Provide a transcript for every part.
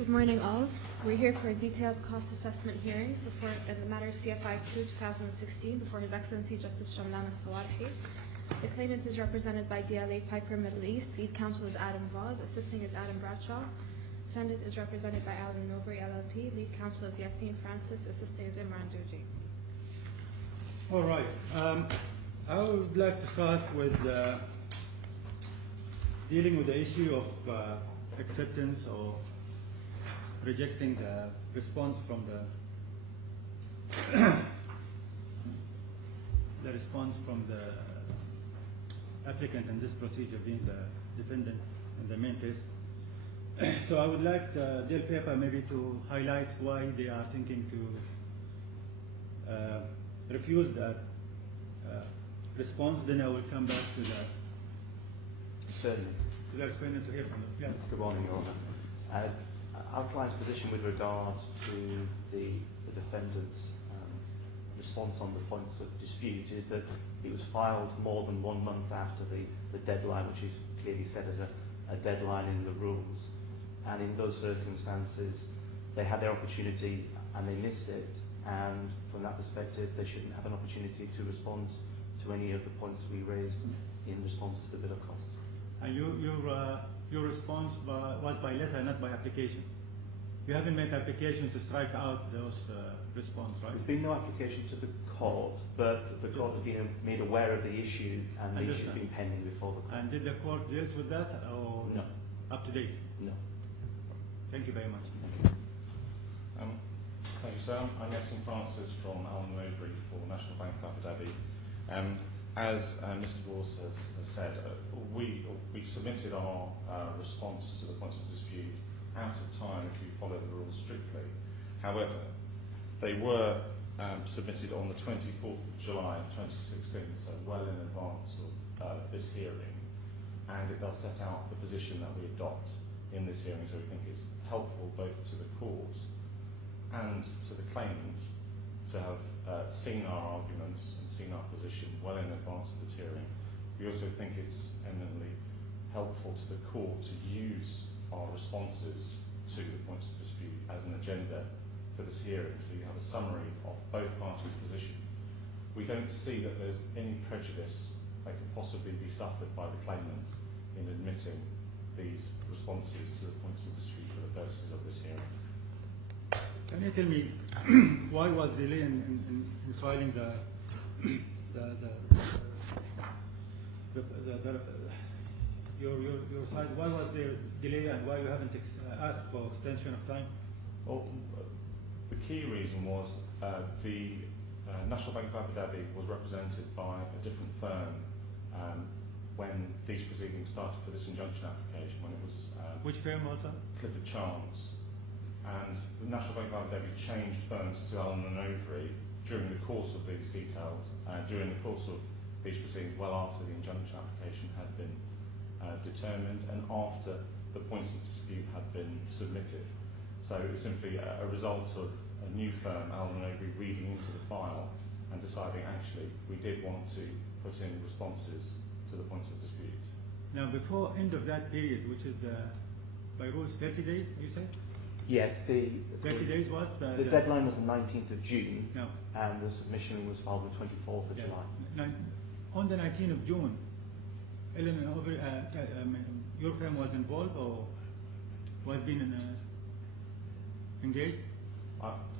Good morning, all. We're here for a detailed cost assessment hearing in the matter CFI 2-2016 before His Excellency Justice Shamlan of Sawalehi. The claimant is represented by DLA Piper Middle East. Lead counsel is Adam Vaz. Assisting is Adam Bradshaw. Defendant is represented by Alan Novery LLP. Lead counsel is Yassine Francis. Assisting is Imran Duji. All right. I would like to start with dealing with the issue of acceptance or rejecting the response from the response from the applicant in this procedure, being the defendant in the main case. So I would like the deal paper maybe to highlight why they are thinking to refuse that response. Then I will come back to that. Certainly. To the respondent to hear from them. Yes. Good morning, Your Honour. Our client's position with regards to the defendant's response on the points of dispute is that it was filed more than 1 month after the deadline, which is clearly set as a deadline in the rules. And in those circumstances, they had their opportunity and they missed it. And from that perspective, they shouldn't have an opportunity to respond to any of the points we raised in response to the bill of costs. And your response was by letter, not by application. You haven't made application to strike out those response, right? There's been no application to the court, but the court has been made aware of the issue, and the issue has been pending before the court. And did the court deal with that, or no? Up to date? No. Thank you very much. Thank you, sir. I'm Yassine Francis from Alan Novery for National Bank of Abu Dhabi. As Mr. Walls has said, we submitted our response to the points of dispute out of time if you follow the rules strictly. However, they were submitted on the 24th of July 2016, so well in advance of this hearing, and it does set out the position that we adopt in this hearing, so we think it's helpful both to the court and to the claimant to have seen our arguments and seen our position well in advance of this hearing. We also think it's eminently helpful to the court to use our responses to the points of dispute as an agenda for this hearing, so you have a summary of both parties' position. We don't see that there's any prejudice that could possibly be suffered by the claimant in admitting these responses to the points of dispute for the purposes of this hearing. Can you tell me why was delay in filing your side? Why was there delay, and why you haven't asked for extension of time? Well, the key reason was the National Bank of Abu Dhabi was represented by a different firm when these proceedings started for this injunction application, when it was which firm was that? Clifford Chance. And the National Bank of Abu Dhabi changed firms to Alan Novery during the course of these during the course of these proceedings, well after the injunction application had been determined and after the points of dispute had been submitted. So it was simply a result of a new firm, Alan Novery, reading into the file and deciding actually we did want to put in responses to the points of dispute. Now, before end of that period, which is by rules 30 days, you said? Yes, 30 days was the deadline was the 19th of June, no. And the submission was filed on the 24th of July. On the 19th of June, your firm was involved or was being engaged?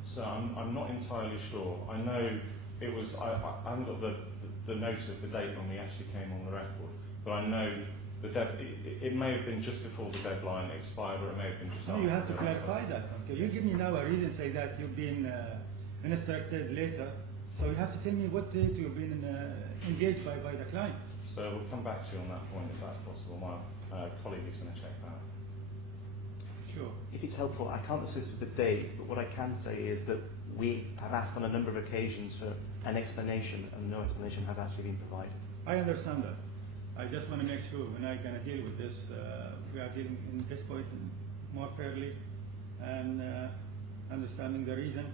So I'm not entirely sure. I know it was. I haven't got the note of the date when we actually came on the record, but I know it may have been just before the deadline expired, or it may have been just after. You have to clarify that. Okay. You give me now a reason, say that you've been instructed later, so you have to tell me what date you've been engaged by the client. So we'll come back to you on that point if that's possible. My colleague is going to check that. Sure. If it's helpful, I can't assist with the date, but what I can say is that we have asked on a number of occasions for an explanation, and no explanation has actually been provided. I understand that. I just want to make sure when I'm going to deal with this, we are dealing in this point more fairly and understanding the reason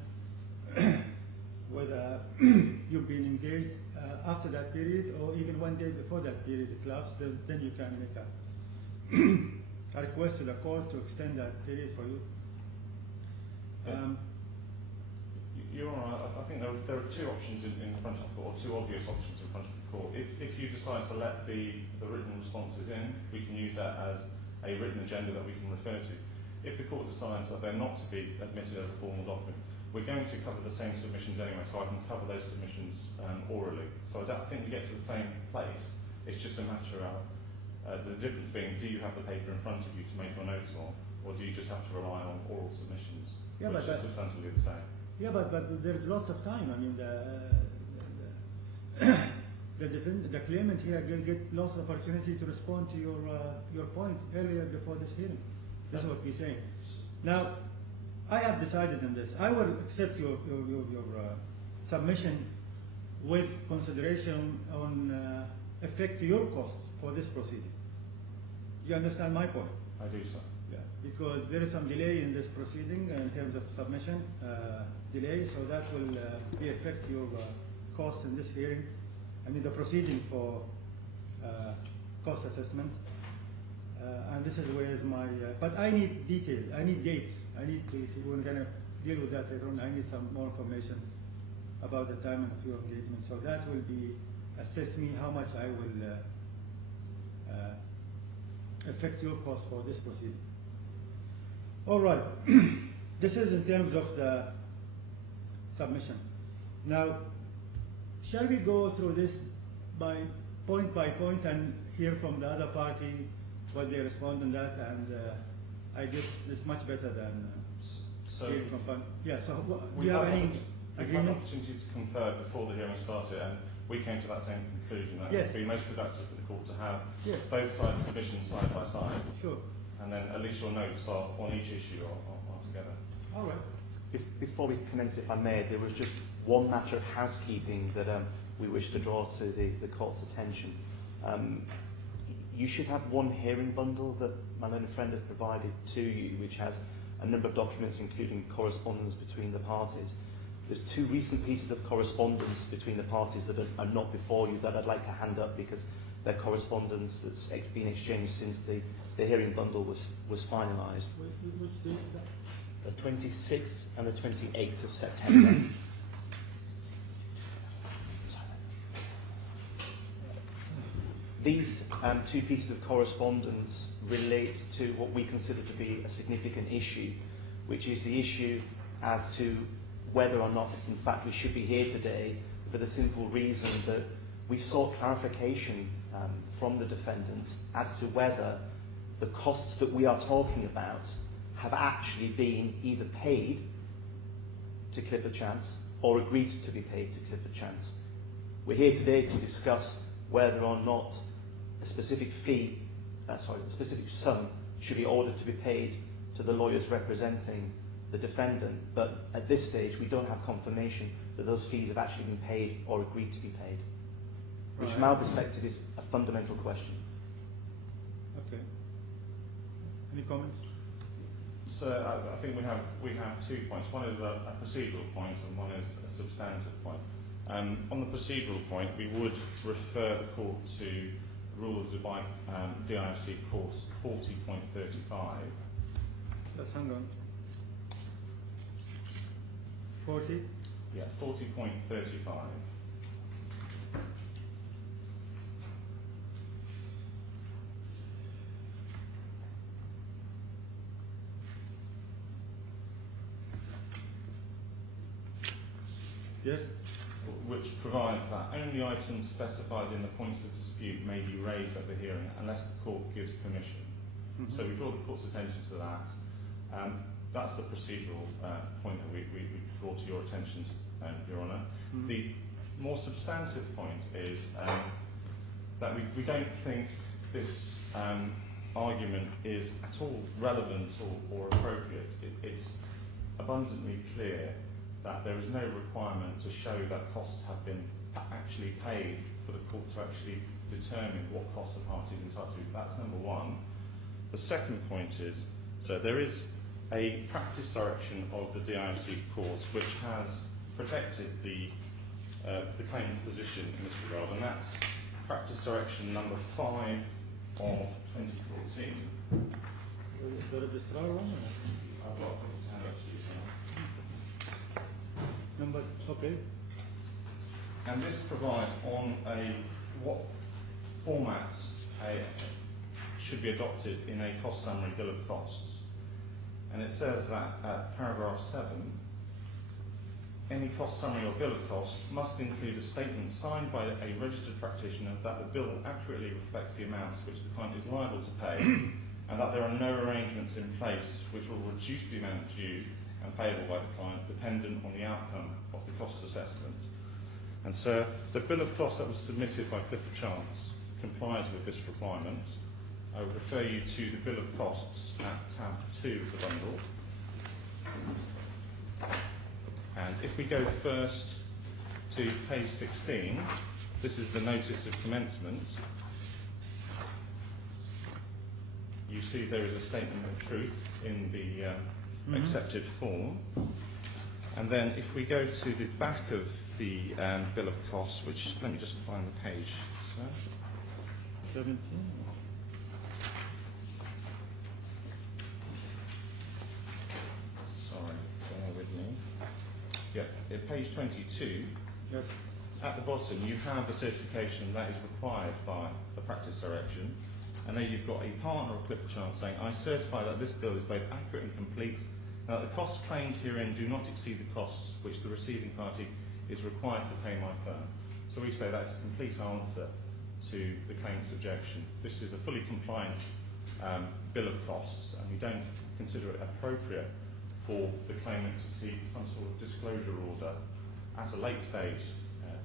whether you've been engaged after that period or even 1 day before that period elapsed, then you can make a request to the court to extend that period for you. You're right. I think there are two options in front of the court, or two obvious options in front of the court. If you decide to let the written responses in, we can use that as a written agenda that we can refer to. If the court decides that they're not to be admitted as a formal document, we're going to cover the same submissions anyway, so I can cover those submissions orally. So I think we get to the same place. It's just a matter of the difference being, do you have the paper in front of you to make your notes on, or do you just have to rely on oral submissions, which is substantially the same? Yeah, but there's lots of time. I mean, the claimant here will get lots of opportunity to respond to your point earlier before this hearing. That's what we're saying. Now, I have decided on this. I will accept your submission with consideration on effect to your cost for this proceeding. You understand my point? I do, sir. Yeah, because there is some delay in this proceeding in terms of submission delay, so that will affect your cost in this hearing. I mean the proceeding for cost assessment, and this is where my. But I need detail. I need dates. I need we're gonna deal with that later on. I need some more information about the timing of your engagement, so that will be assess me how much I will affect your cost for this proceeding. All right, this is in terms of the submission. Now, shall we go through this by point and hear from the other party what they respond on that? And I guess this is much better than hearing from one. Yeah. So, do you have any agreement? We've had an opportunity to confer before the hearing started, and we came to that same conclusion that it would be most productive for the court to have both sides' submissions side by side. Sure. And then at least your notes are on each issue are together. All right. Before we commence, if I may, there was just one matter of housekeeping that we wish to draw to the court's attention. You should have one hearing bundle that my learned friend has provided to you, which has a number of documents, including correspondence between the parties. There's two recent pieces of correspondence between the parties that are not before you that I'd like to hand up because they're correspondence that's been exchanged since the hearing bundle was finalised. Which date is that? The 26th and the 28th of September. These two pieces of correspondence relate to what we consider to be a significant issue, which is the issue as to whether or not, in fact, we should be here today for the simple reason that we sought clarification from the defendant as to whether the costs that we are talking about have actually been either paid to Clifford Chance or agreed to be paid to Clifford Chance. We're here today to discuss whether or not a specific a specific sum should be ordered to be paid to the lawyers representing the defendant, but at this stage we don't have confirmation that those fees have actually been paid or agreed to be paid, which from our perspective is a fundamental question. Okay. Any comments? So I think we have 2 points. One is a procedural point and one is a substantive point. On the procedural point, we would refer the court to Rule of Dubai DIFC course 40.35. Let's hang on. 40? Yeah, 40.35. Yes? Which provides that only items specified in the points of dispute may be raised at the hearing unless the court gives permission. Mm-hmm. So we draw the court's attention to that. That's the procedural point that we draw to your attention, Your Honour. Mm-hmm. The more substantive point is that we don't think this argument is at all relevant or appropriate. It's abundantly clear that there is no requirement to show that costs have been actually paid for the court to actually determine what costs the party is entitled to. That's number one. The second point is, so there is a practice direction of the DIFC courts which has protected the claimant's position in this regard, and that's practice direction number 5 of 2014. The registrar one? I've got to hand up to you now. Number, okay. And this provides on what format should be adopted in a cost summary bill of costs. And it says that at paragraph 7, any cost summary or bill of costs must include a statement signed by a registered practitioner that the bill accurately reflects the amounts which the client is liable to pay and that there are no arrangements in place which will reduce the amount due and payable by the client dependent on the outcome of the cost assessment. And so the bill of costs that was submitted by Clifford Chance complies with this requirement. I would refer you to the bill of costs at tab 2 of the bundle. And if we go first to page 16, this is the notice of commencement. You see there is a statement of truth in the accepted form. And then if we go to the back of the bill of costs, which, let me just find the page, sir. 17. Sorry, bear with me. Yeah, at page 22, Yes. at the bottom you have the certification that is required by the practice direction, and then you've got a partner of Clifford Chance saying, I certify that this bill is both accurate and complete, and that the costs claimed herein do not exceed the costs which the receiving party is required to pay my firm. So we say that's a complete answer to the claimant's objection. This is a fully compliant bill of costs, and we don't consider it appropriate for the claimant to seek some sort of disclosure order at a late stage,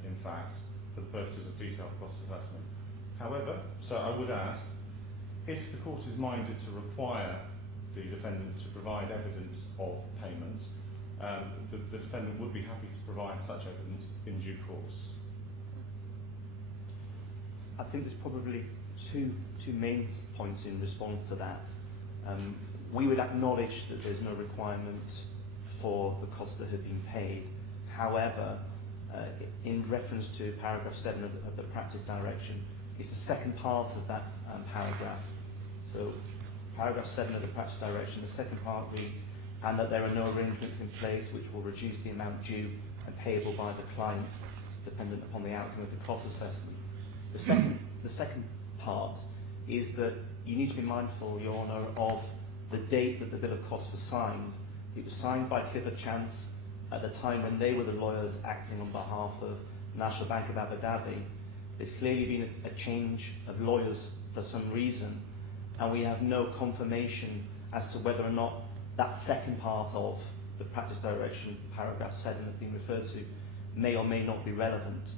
in fact, for the purposes of detailed cost assessment. However, so I would add, if the court is minded to require the defendant to provide evidence of payment, the defendant would be happy to provide such evidence in due course. I think there's probably two main points in response to that. We would acknowledge that there's no requirement for the costs that have been paid. However, in reference to paragraph 7 of the practice direction, it's the second part of that paragraph. So paragraph 7 of the practice direction, the second part reads, and that there are no arrangements in place which will reduce the amount due and payable by the client dependent upon the outcome of the cost assessment. The second part is that you need to be mindful, Your Honour, of the date that the bill of costs was signed. It was signed by Clifford Chance at the time when they were the lawyers acting on behalf of National Bank of Abu Dhabi. There's clearly been a change of lawyers for some reason, and we have no confirmation as to whether or not that second part of the practice direction, paragraph 7 that's been referred to, may or may not be relevant.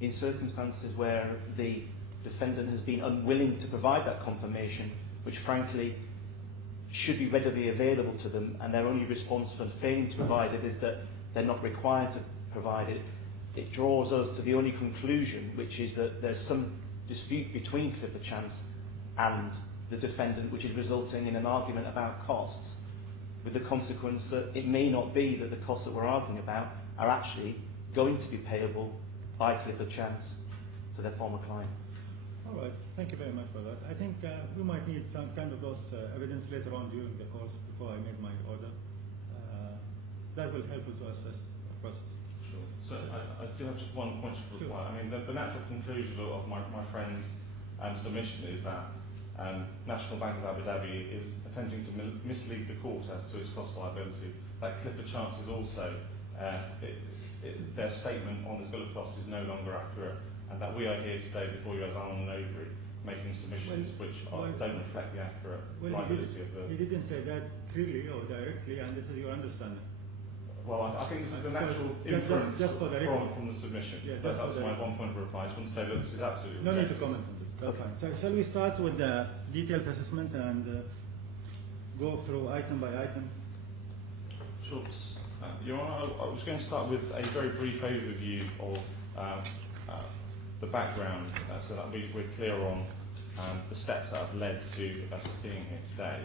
In circumstances where the defendant has been unwilling to provide that confirmation, which frankly should be readily available to them, and their only response for failing to provide it is that they're not required to provide it, it draws us to the only conclusion, which is that there's some dispute between Clifford Chance and the defendant, which is resulting in an argument about costs, with the consequence that it may not be that the costs that we're arguing about are actually going to be payable by Clifford Chance to their former client. All right, thank you very much for that. I think we might need some kind of those evidence later on during the course before I make my order. That will help to assess the process. Sure. So I do have just one point to reply. Sure. I mean, the natural conclusion of my friend's submission is that National Bank of Abu Dhabi is attempting to mislead the court as to its cost liability. That Clifford Chance is also, their statement on this bill of costs is no longer accurate, and that we are here today before you as Allen and Overy making submissions which don't reflect the accurate liability of the... You didn't say that clearly or directly, and this is your understanding. Well, I think this is the natural inference from the submission. Yeah, that's my one point of reply. I just want to say that this is absolutely no need to comment on this. That's fine. So shall we start with the details assessment and go through item by item? Sure. Your Honour, I was going to start with a very brief overview of the background so that we're clear on the steps that have led to us being here today.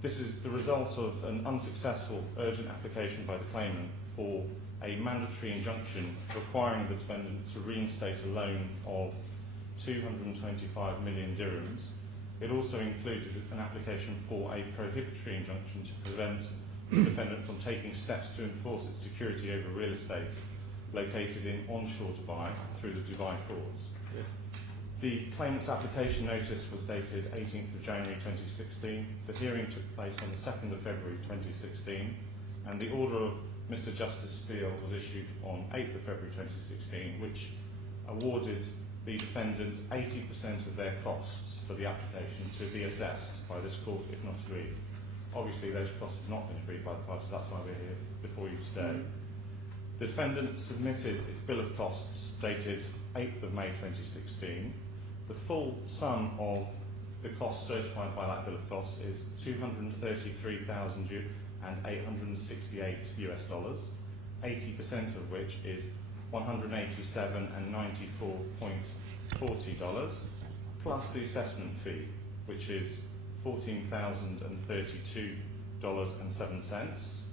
This is the result of an unsuccessful urgent application by the claimant for a mandatory injunction requiring the defendant to reinstate a loan of 225 million dirhams It also included an application for a prohibitory injunction to prevent the defendant from taking steps to enforce its security over real estate located in onshore Dubai through the Dubai courts. Yes. The claimant's application notice was dated 18th of January 2016. The hearing took place on the 2nd of February 2016, and the order of Mr. Justice Steele was issued on 8th of February 2016, which awarded the defendant 80% of their costs for the application to be assessed by this court if not agreed. Obviously, those costs have not been agreed by the parties. That's why we're here before you today. The defendant submitted its bill of costs dated 8th of May 2016. The full sum of the costs certified by that bill of costs is $233,868 US, 80% of which is $187.94.40, plus the assessment fee, which is $14,032.07.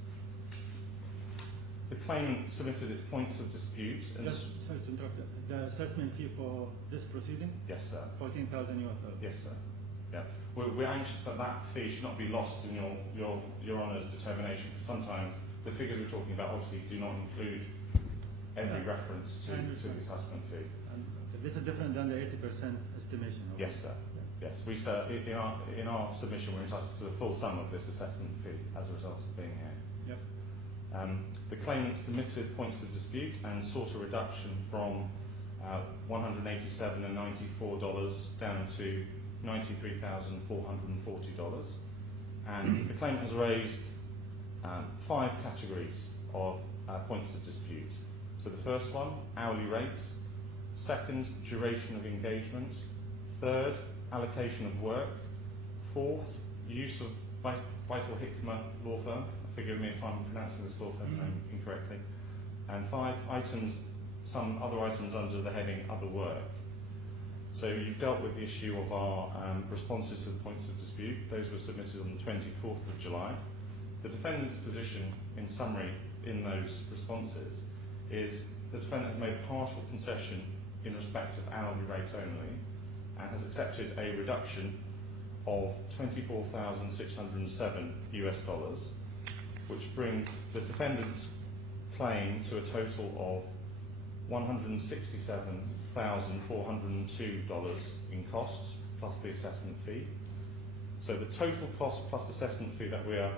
The claimant submitted its points of dispute and... Just, sorry to interrupt. The assessment fee for this proceeding? Yes, sir. $14,000 US. Yes, sir. Yeah. We're anxious that that fee should not be lost in your Honour's determination, because sometimes the figures we're talking about obviously do not include every reference to the assessment fee. And, okay, this is different than the 80% estimation? Yes, sir. Yeah. Yes, we sir, in our submission we're entitled to the full sum of this assessment fee as a result of being here. Yep. The claimant submitted points of dispute and sought a reduction from $187.94 down to $93,440, and the claimant has raised 5 categories of points of dispute. So the first one, hourly rates; second, duration of engagement; third, allocation of work; fourth, use of Vital Hikmah law firm, forgive me if I'm pronouncing this law firm name incorrectly; and 5, some other items under the heading other work. So you've dealt with the issue of our responses to the points of dispute. Those were submitted on the 24th of July. The defendant's position, in summary, in those responses is the defendant has made a partial concession in respect of hourly rates only, and has accepted a reduction of $24,607 US, which brings the defendant's claim to a total of $167,402 in costs plus the assessment fee. So the total cost plus assessment fee that we are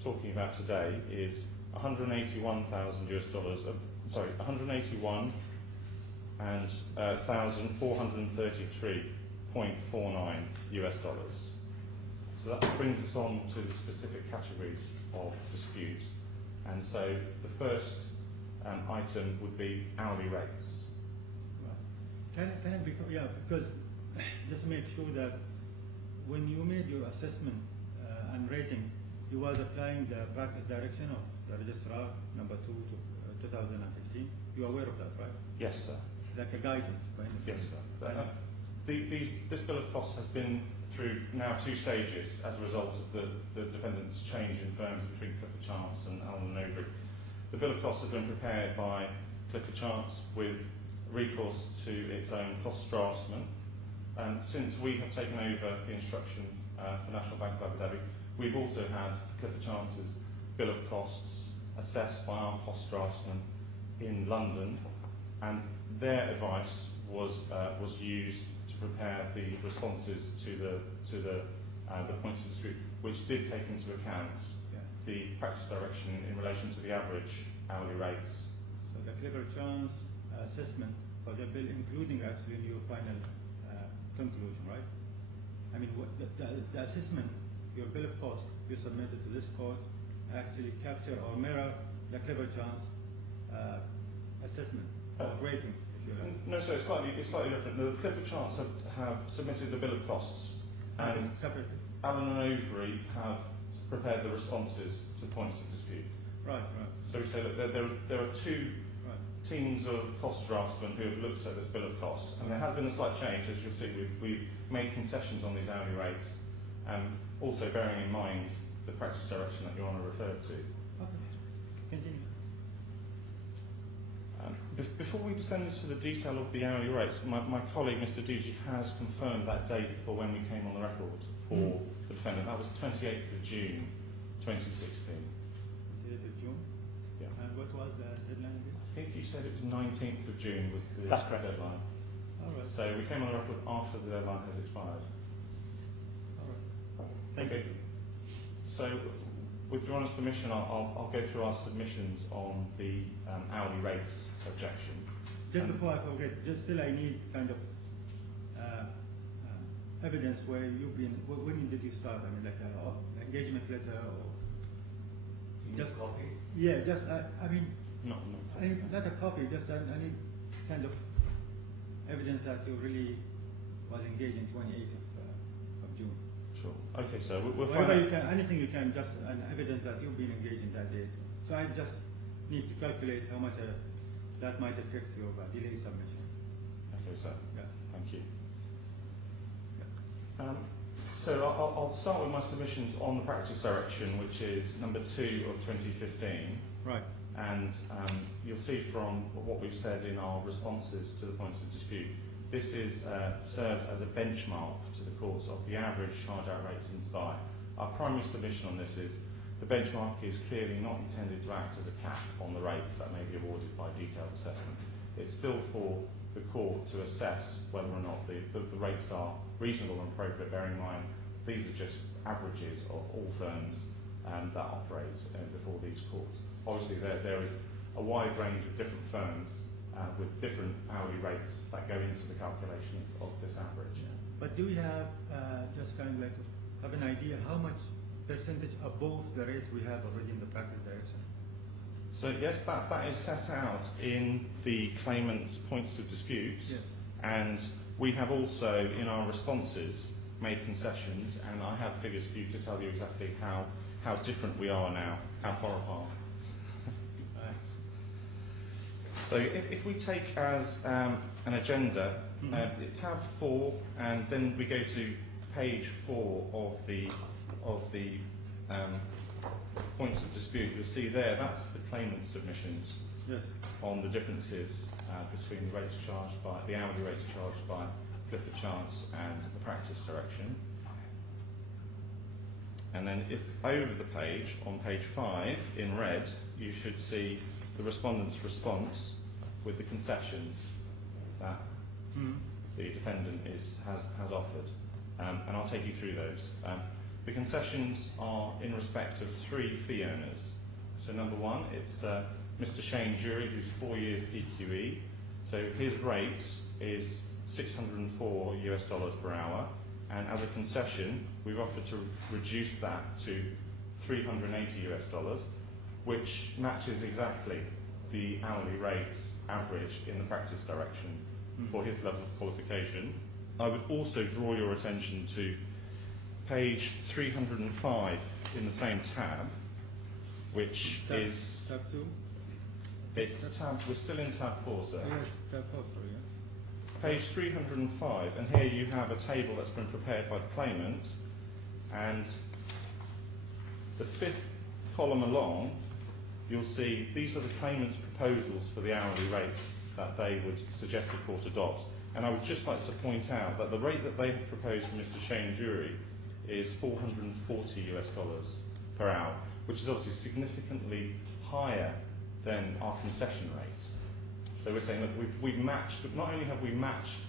talking about today is $181,433.49 US. So that brings us on to the specific categories of dispute. And so the first item would be hourly rates. Can it be, because just to make sure that when you made your assessment and rating, you was applying the practice direction of the registrar number 2 to 2015. You are aware of that, right? Yes, sir. Like a guidance, right? Yes, sir. This bill of costs has been through now 2 stages as a result of the defendant's change in firms between Clifford Chance and Allen & Overy. The bill of costs has been prepared by Clifford Chance with recourse to its own cost draftsman. And since we have taken over the instruction for National Bank of Abu Dhabi, we've also had Clifford Chance's bill of costs assessed by our cost draftsman in London, and their advice was used to prepare the responses to the points of dispute, which did take into account the practice direction in relation to the average hourly rates. So the Clifford Chance assessment for the bill, including actually your final conclusion, right? I mean, what the assessment, your bill of cost you submitted to this court, actually capture or mirror the Clifford Chance assessment of rating, if you like. No, so it's slightly different. The Clifford Chance have submitted the bill of costs, and separately. Allen & Overy have prepared the responses to points of dispute. Right. So we say that there are 2 teams of cost draftsmen who have looked at this bill of costs, and there has been a slight change. As you'll see, we've made concessions on these hourly rates, also bearing in mind the practice direction that Your Honour referred to. Okay. Continue. Before we descend into the detail of the hourly rates, my colleague, Mr. Duji, has confirmed that date for when we came on the record for the defendant. That was 28th of June 2016. 28th of June? Yeah. And what was the deadline again? I think you said it was 19th of June was the That's correct. deadline. All right. So we came on the record after the deadline has expired. All right. Thank Okay. you. So, with Your Honour's permission, I'll go through our submissions on the hourly rates objection. Just before I forget, just still I need kind of evidence where you've been, when did you start? I mean, like an engagement letter or just copy? Yeah, just I mean, Not I need, not a copy. Just I need kind of evidence that you really was engaged in 28th of June. sure. Okay, so we'll find Whatever out. you can, anything you can, just an evidence that you've been engaged in that date. So I just need to calculate how much that might affect your delay submission. Okay, sir. Yeah. Thank you. So I'll start with my submissions on the practice direction, which is number 2 of 2015. Right. And you'll see from what we've said in our responses to the points of dispute, this is serves as a benchmark to the courts of the average charge-out rates in Dubai. Our primary submission on this is the benchmark is clearly not intended to act as a cap on the rates that may be awarded by detailed assessment. It's still for the court to assess whether or not the rates are reasonable and appropriate, bearing in mind these are just averages of all firms that operate before these courts. Obviously there is a wide range of different firms with different hourly rates that go into the calculation of this average. But do we have just kind of like have an idea how much percentage above the rate we have already in the practice direction? So yes, that is set out in the claimant's points of dispute, Yes. and we have also in our responses made concessions, and I have figures for you to tell you exactly how different we are now, how far apart. So if we take as an agenda tab 4, and then we go to page 4 of the points of dispute, you'll see there that's the claimant's submissions Yes. on the differences between the rates charged by the hourly rates charged by Clifford Chance and the practice direction. And then if over the page, on page 5 in red, you should see the respondent's response with the concessions that the defendant has offered. And I'll take you through those. The concessions are in respect of 3 fee owners. So number 1, it's Mr. Shane Jury, who's 4 years PQE. So his rate is $604 per hour, and as a concession, we've offered to reduce that to $380, which matches exactly the hourly rate average in the practice direction for his level of qualification. I would also draw your attention to page 305 in the same tab, which is tab 2. we're still in tab 4, sir. Yes, tab 4. Sorry. Yeah. Page 305, and here you have a table that's been prepared by the claimant, and the 5th column along, you'll see these are the claimant's proposals for the hourly rates that they would suggest the court adopt. And I would just like to point out that the rate that they have proposed for Mr. Shane Jury is $440 per hour, which is obviously significantly higher than our concession rate. So we're saying that we've matched, not only have we matched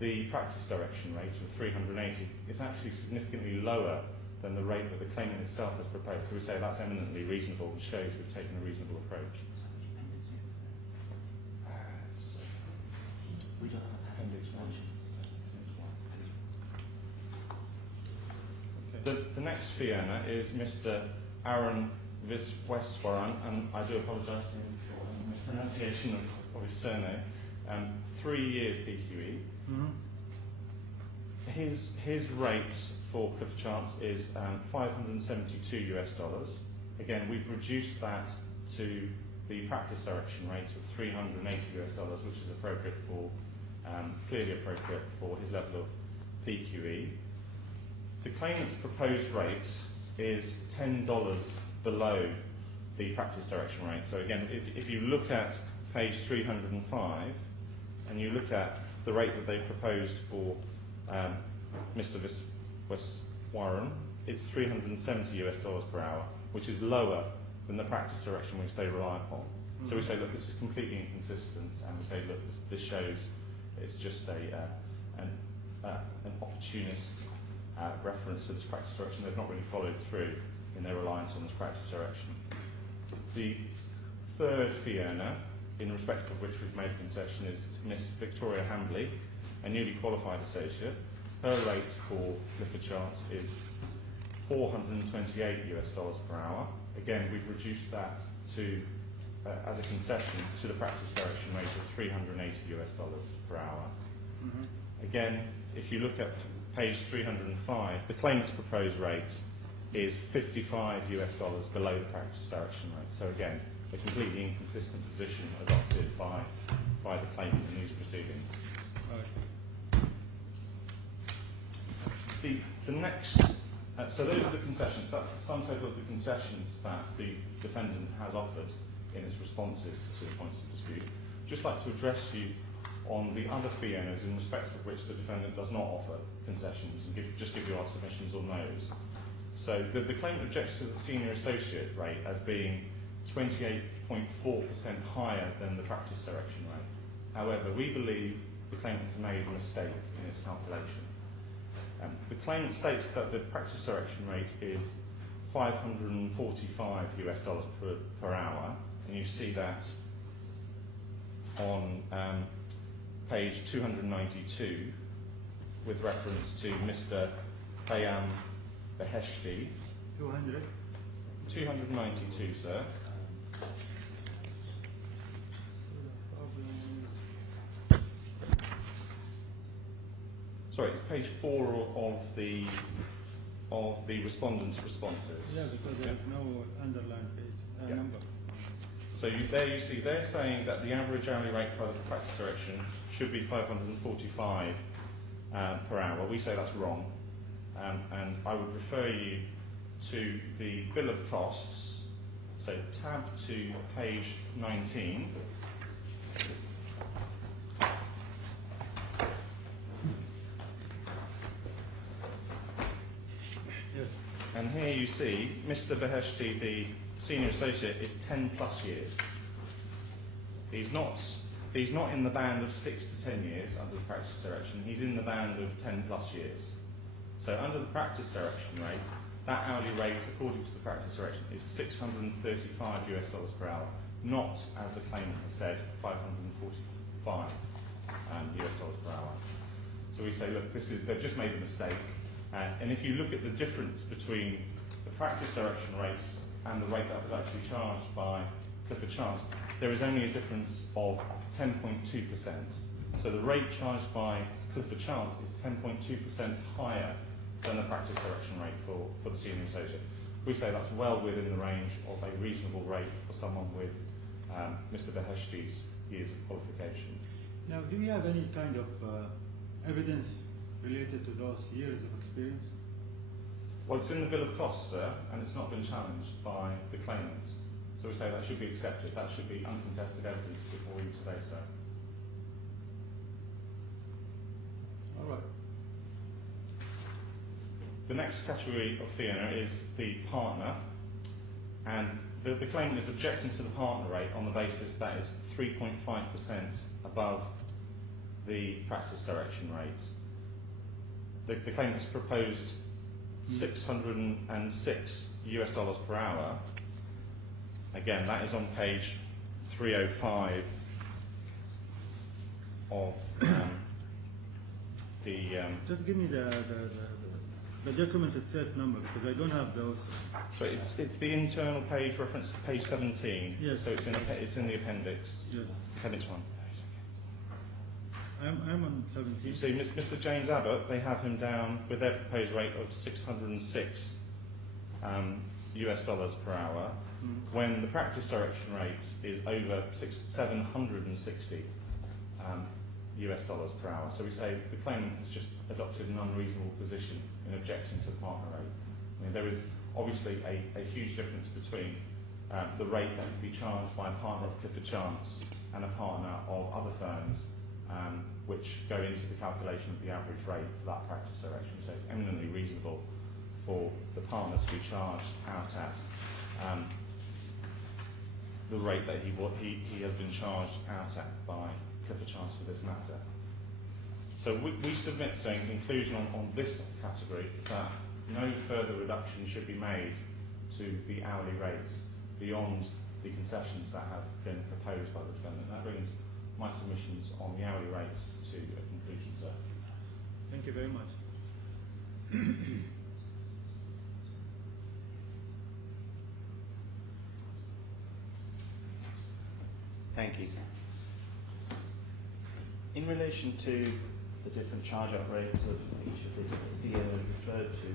the practice direction rate of 380, it's actually significantly lower than the rate that the claimant itself has proposed. So we say that's eminently reasonable and shows we've taken a reasonable approach. We don't have appendix 1. The next fee earner is Mr. Aaron Visweswaran, and I do apologise to him for the mispronunciation of his surname. 3 years PQE. His rate for Clifford Chance is $572. Again, we've reduced that to the practice direction rate of $380, which is appropriate for, clearly appropriate for his level of PQE. The claimant's proposed rate is $10 below the practice direction rate. So again, if you look at page 305 and you look at the rate that they've proposed for Mr. Viswanath, it's $370 per hour, which is lower than the practice direction which they rely upon. Mm-hmm. So we say, look, this is completely inconsistent, and we say, look, this shows it's just an opportunist reference to this practice direction. They've not really followed through in their reliance on this practice direction. The third fee earner, in respect of which we've made a concession, is Miss Victoria Hambley, a newly qualified associate. Her rate for Clifford Chance is $428 per hour. Again, we've reduced that to, as a concession, to the practice direction rate of $380 per hour. Mm-hmm. Again, if you look at page 305, the claimant's proposed rate is $55 below the practice direction rate. So again, a completely inconsistent position adopted by the claimant in these proceedings. The next, so those are the concessions. That's the sum total of the concessions that the defendant has offered in its responses to the points of dispute. I'd just like to address you on the other fee owners in respect of which the defendant does not offer concessions and just give you our submissions on those. So the claimant objects to the senior associate rate as being 28.4% higher than the practice direction rate. However, we believe the claimant has made a mistake in its calculation. The claimant states that the practice direction rate is $545 per hour, and you see that on page 292 with reference to Mr. Payam Beheshti. 292, sir. Sorry, it's page 4 of the respondent's responses. Yeah, because there is no underlined page number. So there you see they're saying that the average hourly rate by the practice direction should be $545 per hour. We say that's wrong, and I would refer you to the bill of costs. So tab to page 19. And here you see Mr. Beheshti, the senior associate, is 10 plus years. He's not in the band of 6 to 10 years under the practice direction. He's in the band of 10 plus years. So under the practice direction rate, that hourly rate, according to the practice direction, is $635 per hour, not, as the claimant has said, $545 per hour. So we say, look, they've just made a mistake. And if you look at the difference between the practice direction rate and the rate that was actually charged by Clifford Chance, there is only a difference of 10.2%. So the rate charged by Clifford Chance is 10.2% higher than the practice direction rate for the senior associate. We say that's well within the range of a reasonable rate for someone with Mr. Beheshti's years of qualification. Now, do we have any kind of evidence related to those years of experience? Well, it's in the bill of costs, sir, and it's not been challenged by the claimant. So we say that should be accepted. That should be uncontested evidence before you today, sir. All right. The next category of fee earner is the partner, and the claimant is objecting to the partner rate on the basis that it's 3.5% above the practice direction rate. The claimant has proposed $606 per hour. Again, that is on page 305 of the... Just give me the document itself number, because I don't have those. So it's the internal page reference to page 17. Yes. So it's in the appendix. Yes. Appendix 1. I'm on 17. You see, Mr. James Abbott, they have him down with their proposed rate of $606 per hour, when the practice direction rate is over $760 per hour. So we say the claimant has just adopted an unreasonable position in objecting to the partner rate. I mean, there is obviously a huge difference between the rate that can be charged by a partner of Clifford Chance and a partner of other firms, which go into the calculation of the average rate for that practice direction. So it's eminently reasonable for the partner to be charged out at the rate that he has been charged out at by Clifford Chance for this matter. So we submit saying inclusion on this category that no further reduction should be made to the hourly rates beyond the concessions that have been proposed by the defendant. That brings my submissions on the hourly rates to a conclusion, sir. Thank you very much. Thank you. In relation to the different charge-out rates of each of the theories referred to,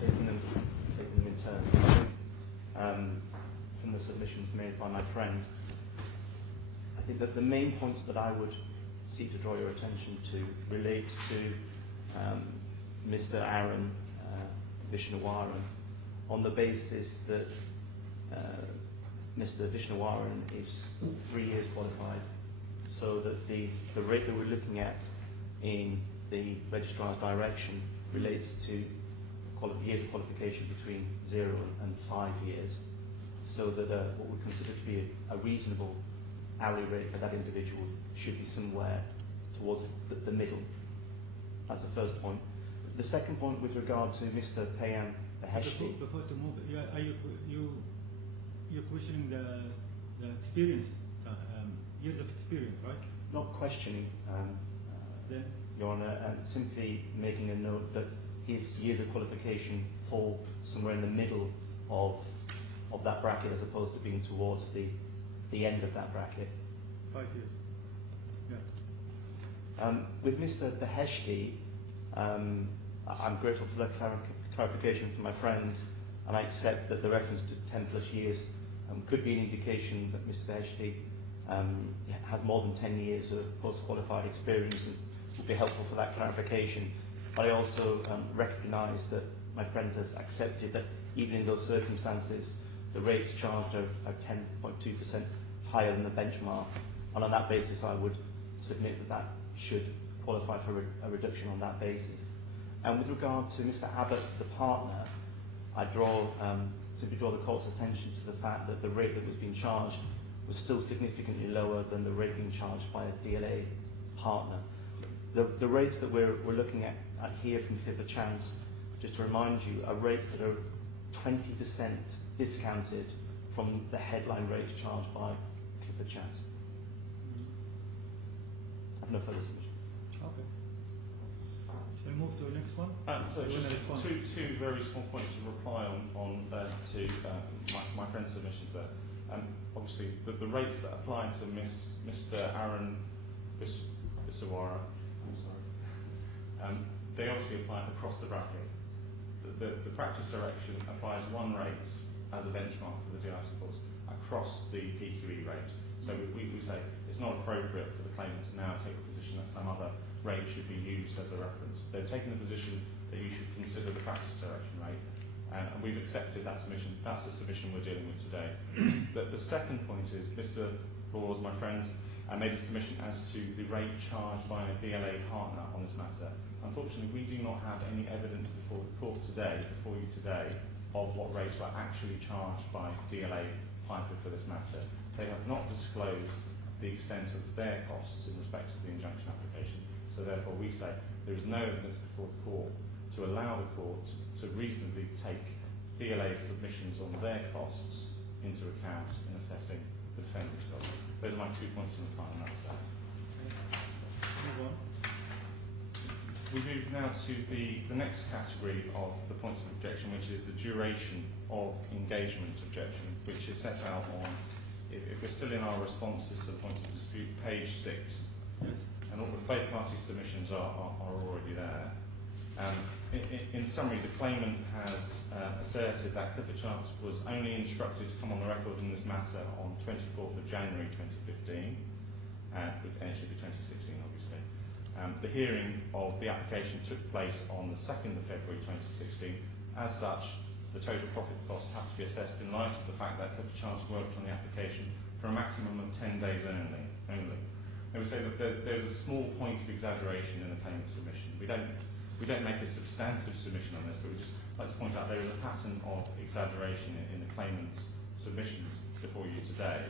taking them in turn, from the submissions made by my friend, I think that the main points that I would seek to draw your attention to relate to Mr. Aaron Vishnawaran, on the basis that Mr. Vishnawaran is 3 years qualified, so that the rate that we're looking at in the registrar's direction relates to years of qualification between 0 and 5 years, so that what we consider to be a reasonable hourly rate for that individual should be somewhere towards the middle. That's the first point. The second point with regard to Mr. Payam Beheshti. Before to move, are you're questioning the experience, years of experience, right? Not questioning, Then Your Honour, simply making a note that his years of qualification fall somewhere in the middle of that bracket, as opposed to being towards the end of that bracket. 5 years. Yeah. With Mr. Beheshti, I'm grateful for that clarification from my friend, and I accept that the reference to 10 plus years could be an indication that Mr. Beheshti has more than 10 years of post-qualified experience, and would be helpful for that clarification. But I also recognise that my friend has accepted that even in those circumstances, the rates charged are 10.2% higher than the benchmark, and on that basis I would submit that should qualify for a reduction on that basis. And with regard to Mr. Abbott, the partner, I simply draw the court's attention to the fact that the rate that was being charged was still significantly lower than the rate being charged by a DLA partner. The rates that we're looking at here from Clifford Chance, just to remind you, are rates that are 20% discounted from the headline rates charged by Clifford Chance. I have no further submission. Okay. Shall we move to the next one? So just two very small points of reply on to my friend's submissions there. Obviously, the rates that apply to Mr. Aaron Visawara, they obviously apply across the bracket. The practice direction applies one rate as a benchmark for the DIC course across the PQE rate. So we say it's not appropriate for the claimant to now take the position that some other rate should be used as a reference. They've taken the position that you should consider the practice direction rate, and we've accepted that submission. That's the submission we're dealing with today. The second point is Mr. Flaws, my friend, made a submission as to the rate charged by a DLA partner on this matter. Unfortunately, we do not have any evidence before the court today, before you today, of what rates were actually charged by DLA Piper for this matter. They have not disclosed the extent of their costs in respect of the injunction application. So therefore we say there is no evidence before the court to allow the court to reasonably take DLA's submissions on their costs into account in assessing the defendant's costs. Those are my 2 points in time on that side. Move on. We move now to the next category of the points of objection, which is the duration of engagement objection, which is set out on, if we're still in our responses to the point of dispute, page 6. Yes. And all the both parties' submissions are already there. In summary, the claimant has asserted that Clifford Chance was only instructed to come on the record in this matter on 24th of January 2015, and it should be 2016 obviously. The hearing of the application took place on the 2nd of February 2016. As such, the total profit costs have to be assessed in light of the fact that Clifford Chance worked on the application for a maximum of 10 days only. And we say that there's a small point of exaggeration in the claimant's submission. We don't make a substantive submission on this, but we just like to point out there is a pattern of exaggeration in the claimant's submissions before you today.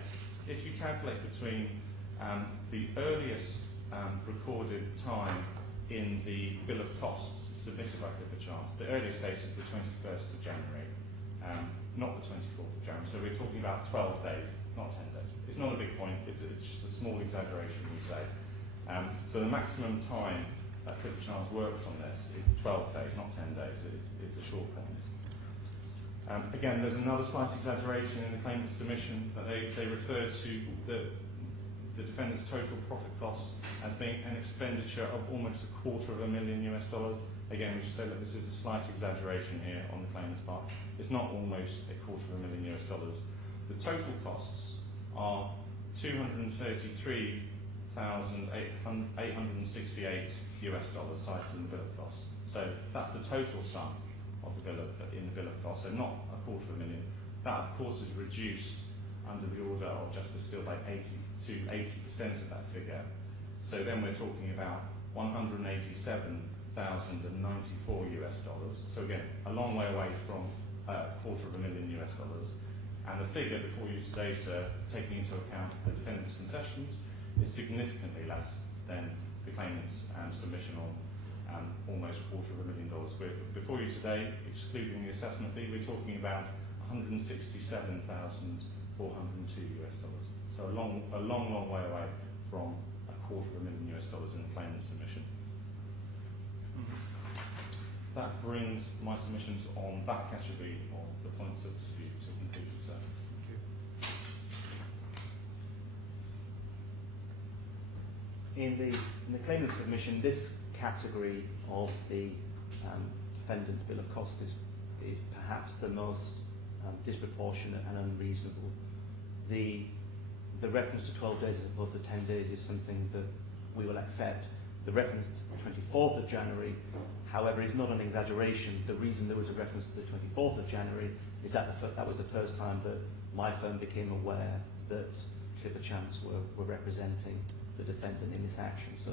If you calculate between the earliest recorded time in the bill of costs submitted by Clifford Chance, the earliest date is the 21st of January, not the 24th of January. So we're talking about 12 days, not 10 days. It's not a big point, it's just a small exaggeration, we say. So the maximum time that Clifford Chance worked on this is 12 days, not 10 days. It's a short point. Again, there's another slight exaggeration in the claimant's submission that they refer to the defendant's total profit costs as being an expenditure of almost $250,000 US. Again, we should say that this is a slight exaggeration here on the claimant's part. It's not almost $250,000 US. The total costs are $233,868 US cited in the bill of costs. So that's the total sum of the bill in the bill of costs, so not $250,000. That, of course, is reduced under the order of Justice Steele by 80% of that figure. So then we're talking about $187,094 US. So again, a long way away from $250,000 US. And the figure before you today, sir, taking into account the defendant's concessions, is significantly less than the claimant's submission on almost $250,000. Before you today, excluding the assessment fee, we're talking about $167,402 US. So a long way away from $250,000 US in the claimant's submission. That brings my submissions on that category of the points of dispute to conclusion, sir. In the claimant's submission, this category of the defendant's bill of costs is perhaps the most disproportionate and unreasonable. The reference to 12 days as opposed to 10 days is something that we will accept. The reference to the 24th of January, however, is not an exaggeration. The reason there was a reference to the 24th of January is that that was the first time that my firm became aware that Clifford Chance were representing the defendant in this action. So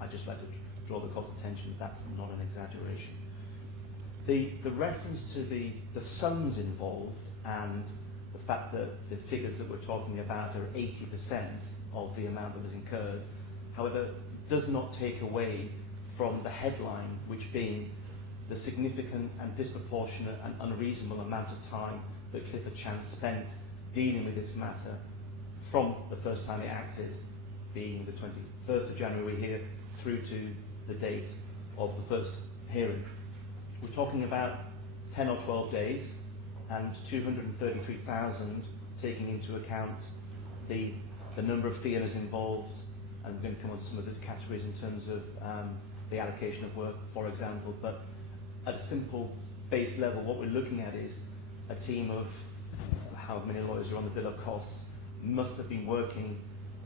I'd just like to draw the court's attention that that's not an exaggeration. The reference to the sums involved and the fact that the figures that we're talking about are 80% of the amount that was incurred, however, does not take away from the headline, which being the significant and disproportionate and unreasonable amount of time that Clifford Chance spent dealing with this matter from the first time it acted, being the 21st of January here, through to the date of the first hearing. We're talking about 10 or 12 days and 233,000, taking into account the number of fee earners involved, and we're going to come on to some of the categories in terms of the allocation of work, for example. But at a simple base level, what we're looking at is a team of however many lawyers are on the bill of costs must have been working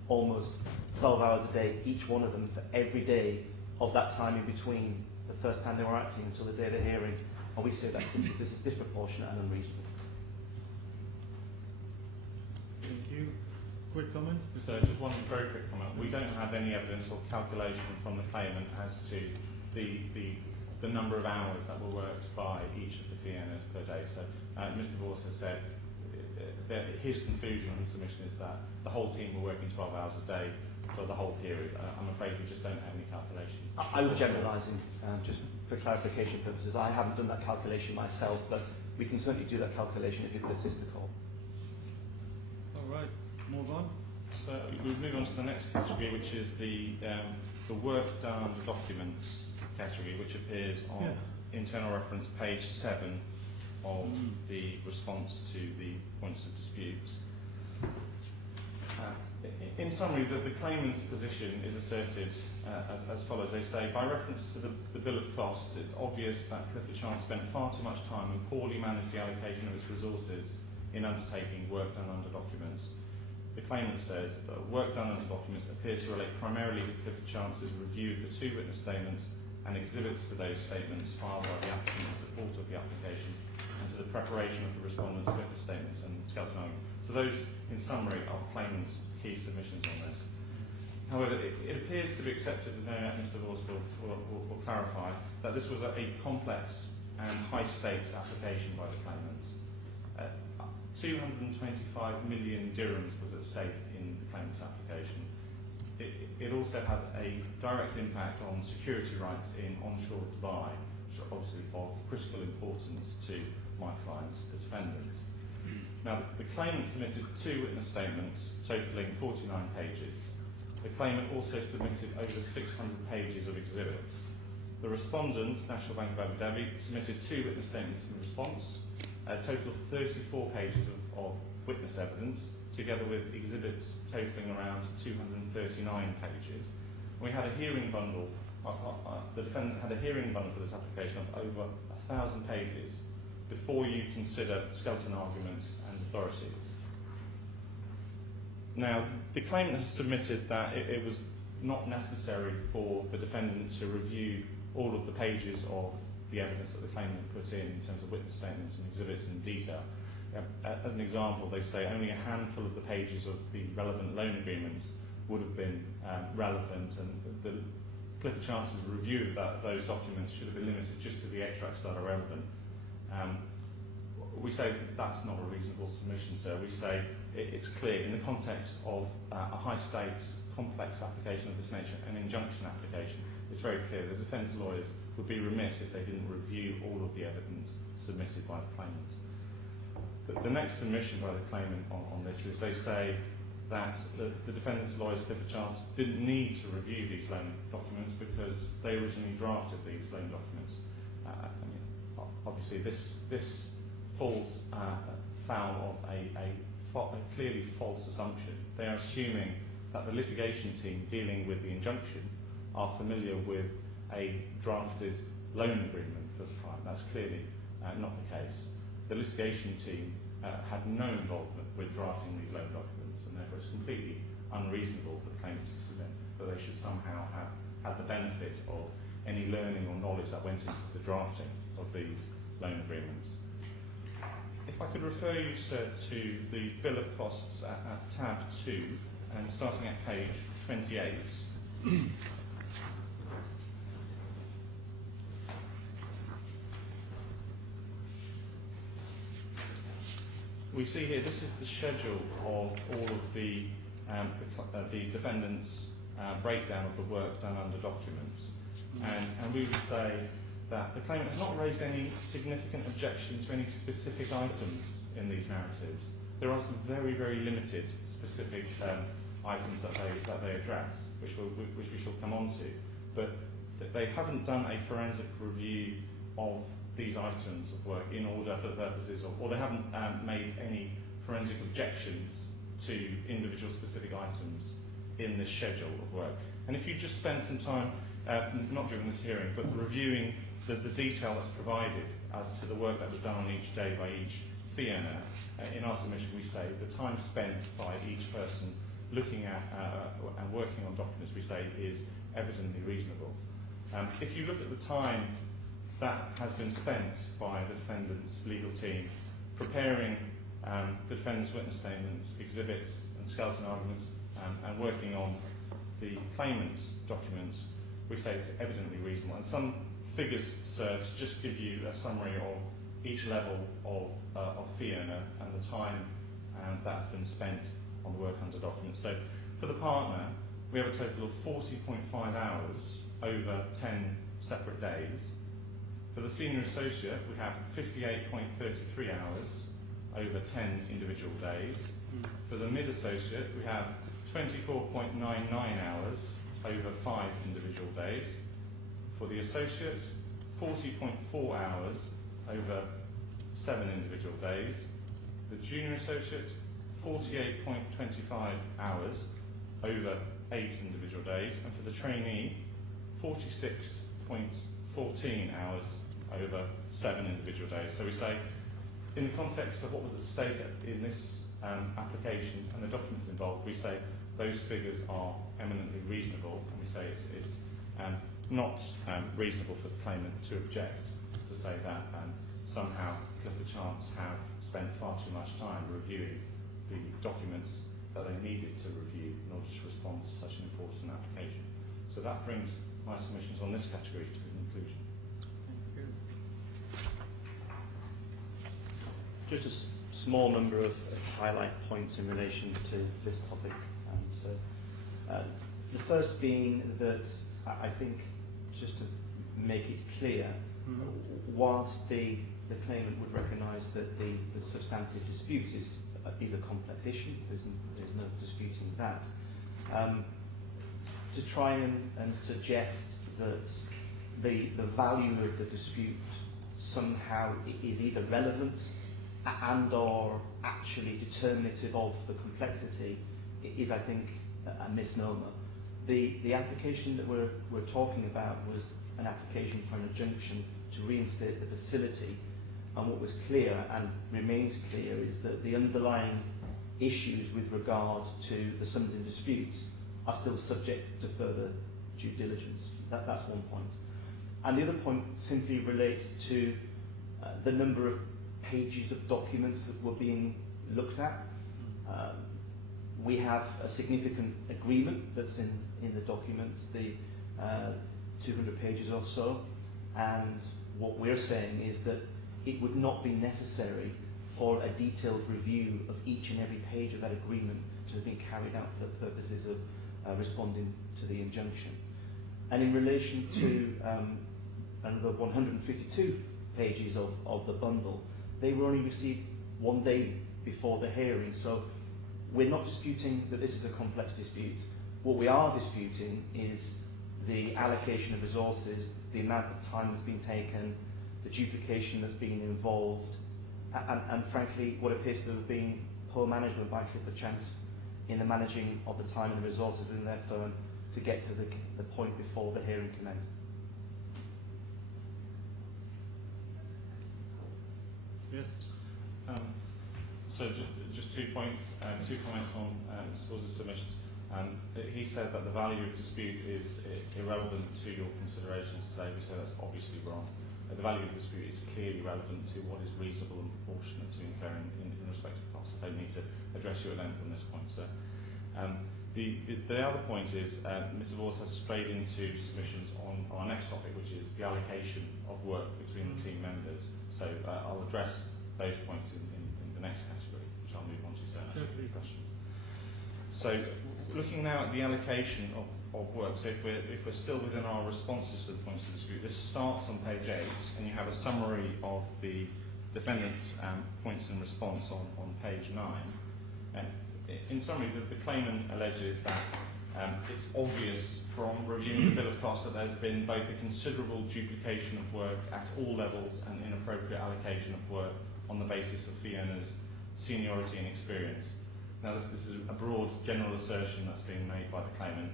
almost 12 hours a day, each one of them, for every day of that time in between the first time they were acting until the day of the hearing. And we say that's disproportionate and unreasonable. Thank you. Quick comment? So just one very quick comment. We don't have any evidence or calculation from the claimant as to the number of hours that were worked by each of the fee earners per day. So Mr. Vorse has said that his conclusion on the submission is that the whole team were working 12 hours a day for the whole period. I'm afraid we just don't have any calculations. I was generalising, just for clarification purposes. I haven't done that calculation myself, but we can certainly do that calculation if it would assist the court. All right, move on. So we'll move on to the next category, which is the work done under documents category, which appears on internal reference page 7 of the response to the points of dispute. In summary, the claimant's position is asserted as follows. They say, by reference to the bill of costs, it's obvious that Clifford Chance spent far too much time and poorly managed the allocation of its resources in undertaking work done under documents. The claimant says that work done under documents appears to relate primarily to Clifford Chance's review of the 2 witness statements and exhibits to those statements filed by the applicant in support of the application, and to the preparation of the respondent's witness statements and skeleton argument. So those, in summary, are the claimant's key submissions on this. However, it appears to be accepted, and Mr. Vorse will clarify, that this was a complex and high-stakes application by the claimants. 225 million dirhams was at stake in the claimant's application. It also had a direct impact on security rights in onshore Dubai, which are obviously of critical importance to my clients, the defendants. Now, the claimant submitted 2 witness statements totaling 49 pages. The claimant also submitted over 600 pages of exhibits. The respondent, National Bank of Abu Dhabi, submitted 2 witness statements in response, a total of 34 pages of witness evidence, together with exhibits totaling around 239 pages. We had a hearing bundle, the defendant had a hearing bundle for this application of over 1,000 pages before you consider skeleton arguments and authorities. Now, the claimant has submitted that it was not necessary for the defendant to review all of the pages of the evidence that the claimant put in terms of witness statements and exhibits in detail. As an example, they say only a handful of the pages of the relevant loan agreements would have been relevant, and the Clifford Chance's review of those documents should have been limited just to the extracts that are relevant. We say that's not a reasonable submission, sir. We say it's clear in the context of a high-stakes, complex application of this nature, an injunction application, it's very clear the defence lawyers would be remiss if they didn't review all of the evidence submitted by the claimant. The next submission by the claimant on this is they say that the defendant's lawyers, Clifford Chance, didn't need to review these loan documents because they originally drafted these loan documents. Obviously, this falls foul of a clearly false assumption. They are assuming that the litigation team dealing with the injunction are familiar with a drafted loan agreement for the client. That's clearly not the case. The litigation team had no involvement with drafting these loan documents, and therefore it's completely unreasonable for the claimant to submit that they should somehow have had the benefit of any learning or knowledge that went into the drafting of these loan agreements. If I could refer you, sir, to the bill of costs at tab 2, and starting at page 28. We see here, this is the schedule of all of the defendant's breakdown of the work done under documents. And we would say that the claimant has not raised any significant objection to any specific items in these narratives. There are some very, very limited specific items that they address, which we shall come on to. But they haven't done a forensic review of these items of work in order for the purposes of, or they haven't made any forensic objections to individual specific items in this schedule of work. And if you just spend some time, not during this hearing, but reviewing the detail that's provided as to the work that was done on each day by each fee earner, in our submission we say the time spent by each person looking at and working on documents, we say, is evidently reasonable. If you look at the time that has been spent by the defendant's legal team preparing the defendant's witness statements, exhibits and skeleton arguments, and working on the claimant's documents, we say it's evidently reasonable. And some figures, sir, to just give you a summary of each level of fee earner and the time that's been spent on the work under documents. So for the partner, we have a total of 40.5 hours over 10 separate days. For the senior associate, we have 58.33 hours over 10 individual days. For the mid-associate, we have 24.99 hours over 5 individual days. For the associate, 40.4 hours over 7 individual days. The junior associate, 48.25 hours over 8 individual days. And for the trainee, 46.14 hours over 7 individual days. So we say, in the context of what was at stake in this application and the documents involved, we say those figures are eminently reasonable, and we say it's not reasonable for the claimant to object, to say that somehow Clifford Chance have spent far too much time reviewing the documents that they needed to review in order to respond to such an important application. So that brings my submissions on this category to a conclusion. Thank you. Just a small number of highlight points in relation to this topic. The first being that I think, just to make it clear, whilst the claimant would recognise that the substantive dispute is a complex issue, there's no disputing that, to try and suggest that the value of the dispute somehow is either relevant and or actually determinative of the complexity is, I think, a misnomer. The application that we're talking about was an application for an injunction to reinstate the facility, and what was clear and remains clear is that the underlying issues with regard to the sums in dispute are still subject to further due diligence. That's one point. And the other point simply relates to the number of pages of documents that were being looked at. We have a significant agreement that's in the documents, the 200 pages or so, and what we're saying is that it would not be necessary for a detailed review of each and every page of that agreement to have been carried out for the purposes of responding to the injunction. And in relation to another 152 pages of the bundle, they were only received one day before the hearing, so we're not disputing that this is a complex dispute. What we are disputing is the allocation of resources, the amount of time that's been taken, the duplication that's been involved, and frankly, what appears to have been poor management by Clifford Chance in the managing of the time and the resources within their firm to get to the point before the hearing commenced. Yes. So just 2 points, 2 comments on Mr. Ball's submissions. He said that the value of dispute is irrelevant to your considerations today. We say that's obviously wrong. The value of dispute is clearly relevant to what is reasonable and proportionate to incur in respect of costs. I don't need to address you at length on this point, sir. The other point is Mr. Ball has strayed into submissions on our next topic, which is the allocation of work between the team members. So I'll address those points in the next category, which I'll move on to, sir. Sure, please. Questions. So looking now at the allocation of work, so if we're still within our responses to the points of dispute, this starts on page 8, and you have a summary of the defendant's points in response on page 9. And in summary, the claimant alleges that it's obvious from reviewing the bill of costs that there's been both a considerable duplication of work at all levels and inappropriate allocation of work on the basis of fee earners' seniority and experience. Now, this is a broad general assertion that's being made by the claimant.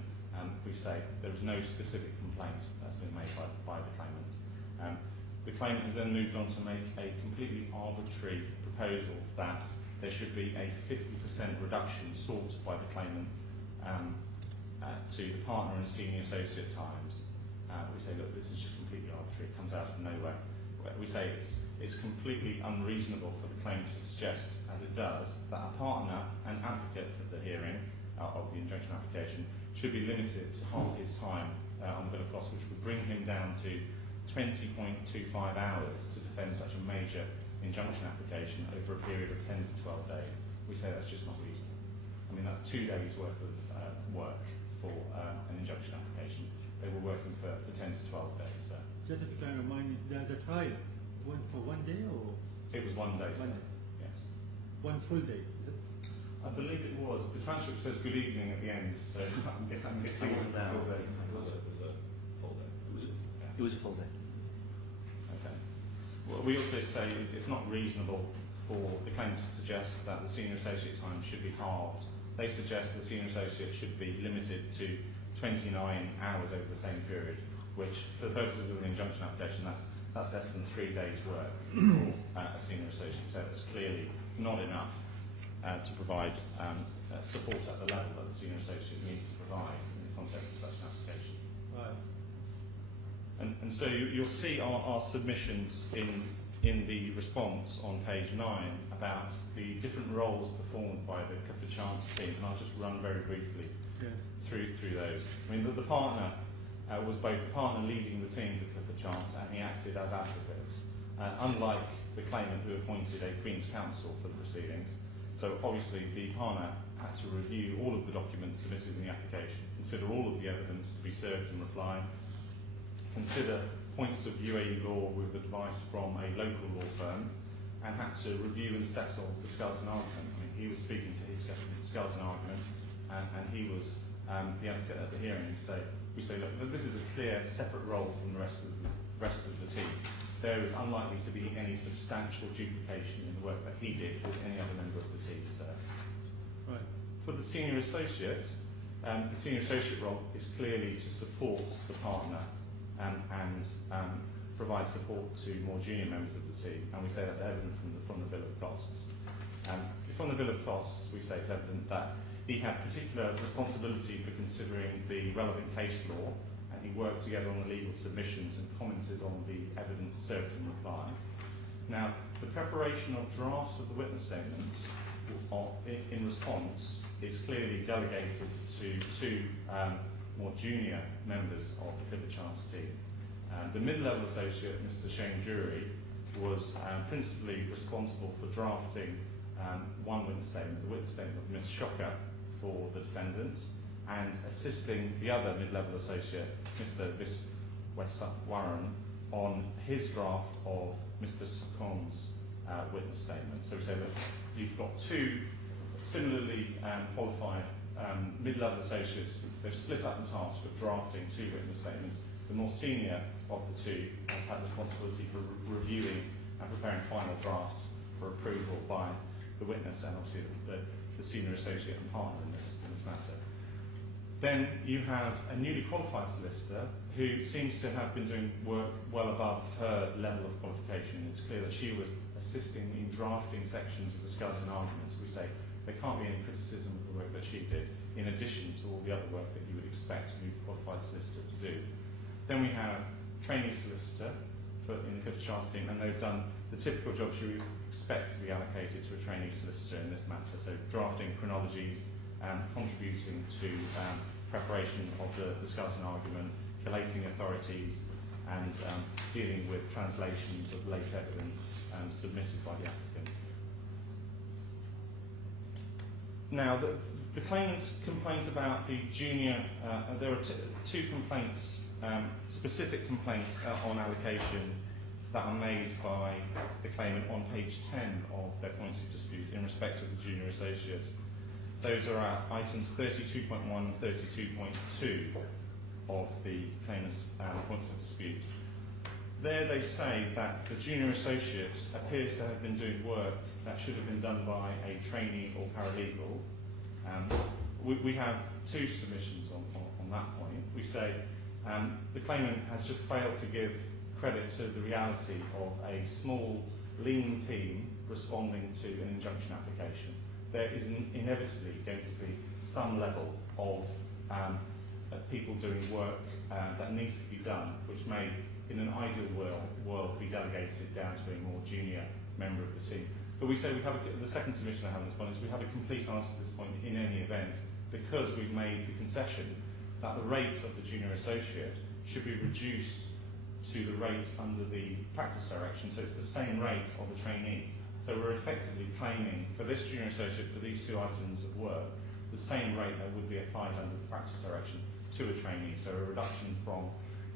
We say there is no specific complaint that's been made by the claimant. The claimant has then moved on to make a completely arbitrary proposal that there should be a 50% reduction sought by the claimant to the partner and senior associate times. We say, look, this is just completely arbitrary. It comes out of nowhere. We say it's completely unreasonable for the claimant to suggest, as it does, that a partner and advocate for the hearing of the injunction application should be limited to half his time on the bill of costs, which would bring him down to 20.25 hours to defend such a major injunction application over a period of 10 to 12 days. We say that's just not reasonable. I mean, that's 2 days worth of work for an injunction application. They were working for 10 to 12 days. So. Just if you can remind me, the trial went for 1 day or? It was 1 day, sir. Yes. 1 full day, is it? I believe it was. The transcript says good evening at the end, so I'm guessing it was a full day. It was a full day. It was a full day. Okay. Well, we also say it's not reasonable for the claimant to suggest that the senior associate time should be halved. They suggest the senior associate should be limited to 29 hours over the same period, which, for the purposes of an injunction application, that's less than 3 days' work for a senior associate. So it's clearly not enough to provide support at the level that the senior associate needs to provide in the context of such an application. Right. And so you'll see our submissions in the response on page 9 about the different roles performed by the Clifford Chance team, and I'll just run very briefly through those. I mean, the partner was both the partner leading the team for Clifford Chance, and he acted as advocate, unlike the claimant who appointed a Queen's Counsel for the proceedings. So obviously the partner had to review all of the documents submitted in the application, consider all of the evidence to be served in reply, consider points of UAE law with advice from a local law firm, and had to review and settle the Skeleton argument. I mean, he was speaking to his Skeleton argument, and he was the advocate at the hearing. So we say, look, this is a clear separate role from the rest of the team. There is unlikely to be any substantial duplication in the work that he did with any other member of the team. So, Right. For the senior associate role is clearly to support the partner and provide support to more junior members of the team, and we say that's evident from the bill of costs. From the bill of costs, we say it's evident that he had particular responsibility for considering the relevant case law, and he worked together on the legal submissions and commented on the evidence served in reply. Now, the preparation of drafts of the witness statements in response is clearly delegated to two more junior members of the Clifford Chance team. The mid-level associate, Mr. Shane Jury, was principally responsible for drafting one witness statement, the witness statement of Ms. Shocker for the defendant, and assisting the other mid-level associate, Mr. Warren, on his draft of Mr. Sukon's witness statement. So we say, look, you've got two similarly qualified mid-level associates. They've split up the task of drafting two witness statements. The more senior of the two has had responsibility for reviewing and preparing final drafts for approval by the witness and obviously the senior associate and partner in this matter. Then you have a newly qualified solicitor who seems to have been doing work well above her level of qualification. It's clear that she was assisting in drafting sections of the Skeleton arguments. We say there can't be any criticism of the work that she did, in addition to all the other work that you would expect a newly qualified solicitor to do. Then we have trainee solicitor in the Clifford Chance team, and they've done the typical jobs you would expect to be allocated to a trainee solicitor in this matter. So drafting chronologies, contributing to preparation of the Skeleton argument, collating authorities, and dealing with translations of late evidence submitted by the applicant. Now, the claimant's complaints about the junior, there are two complaints, specific complaints on allocation that are made by the claimant on page 10 of their points of dispute in respect of the junior associate. Those are at items 32.1 and 32.2 of the claimant's points of dispute. There they say that the junior associate appears to have been doing work that should have been done by a trainee or paralegal. We have two submissions on that point. We say the claimant has just failed to give credit to the reality of a small, lean team responding to an injunction application. There is inevitably going to be some level of people doing work that needs to be done, which may, in an ideal world, be delegated down to a more junior member of the team. But we say we have the second submission I have on this point is we have a complete answer to this point in any event, because we've made the concession that the rate of the junior associate should be reduced to the rate under the practice direction, so it's the same rate of the trainee. So we're effectively claiming for this junior associate, for these two items of work, the same rate that would be applied under the practice direction to a trainee. So a reduction from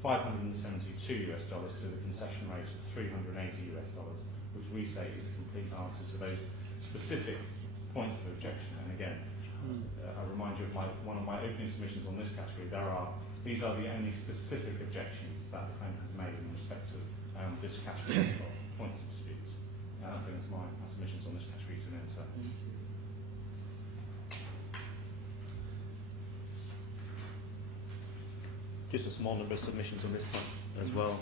$572 to the concession rate of $380, which we say is a complete answer to those specific points of objection. And again, I remind you of one of my opening submissions on this category. These are the only specific objections that the claimant has made in respect of this category of points of dispute. That brings my submissions on this category to an end, sir. Just a small number of submissions on this point as well.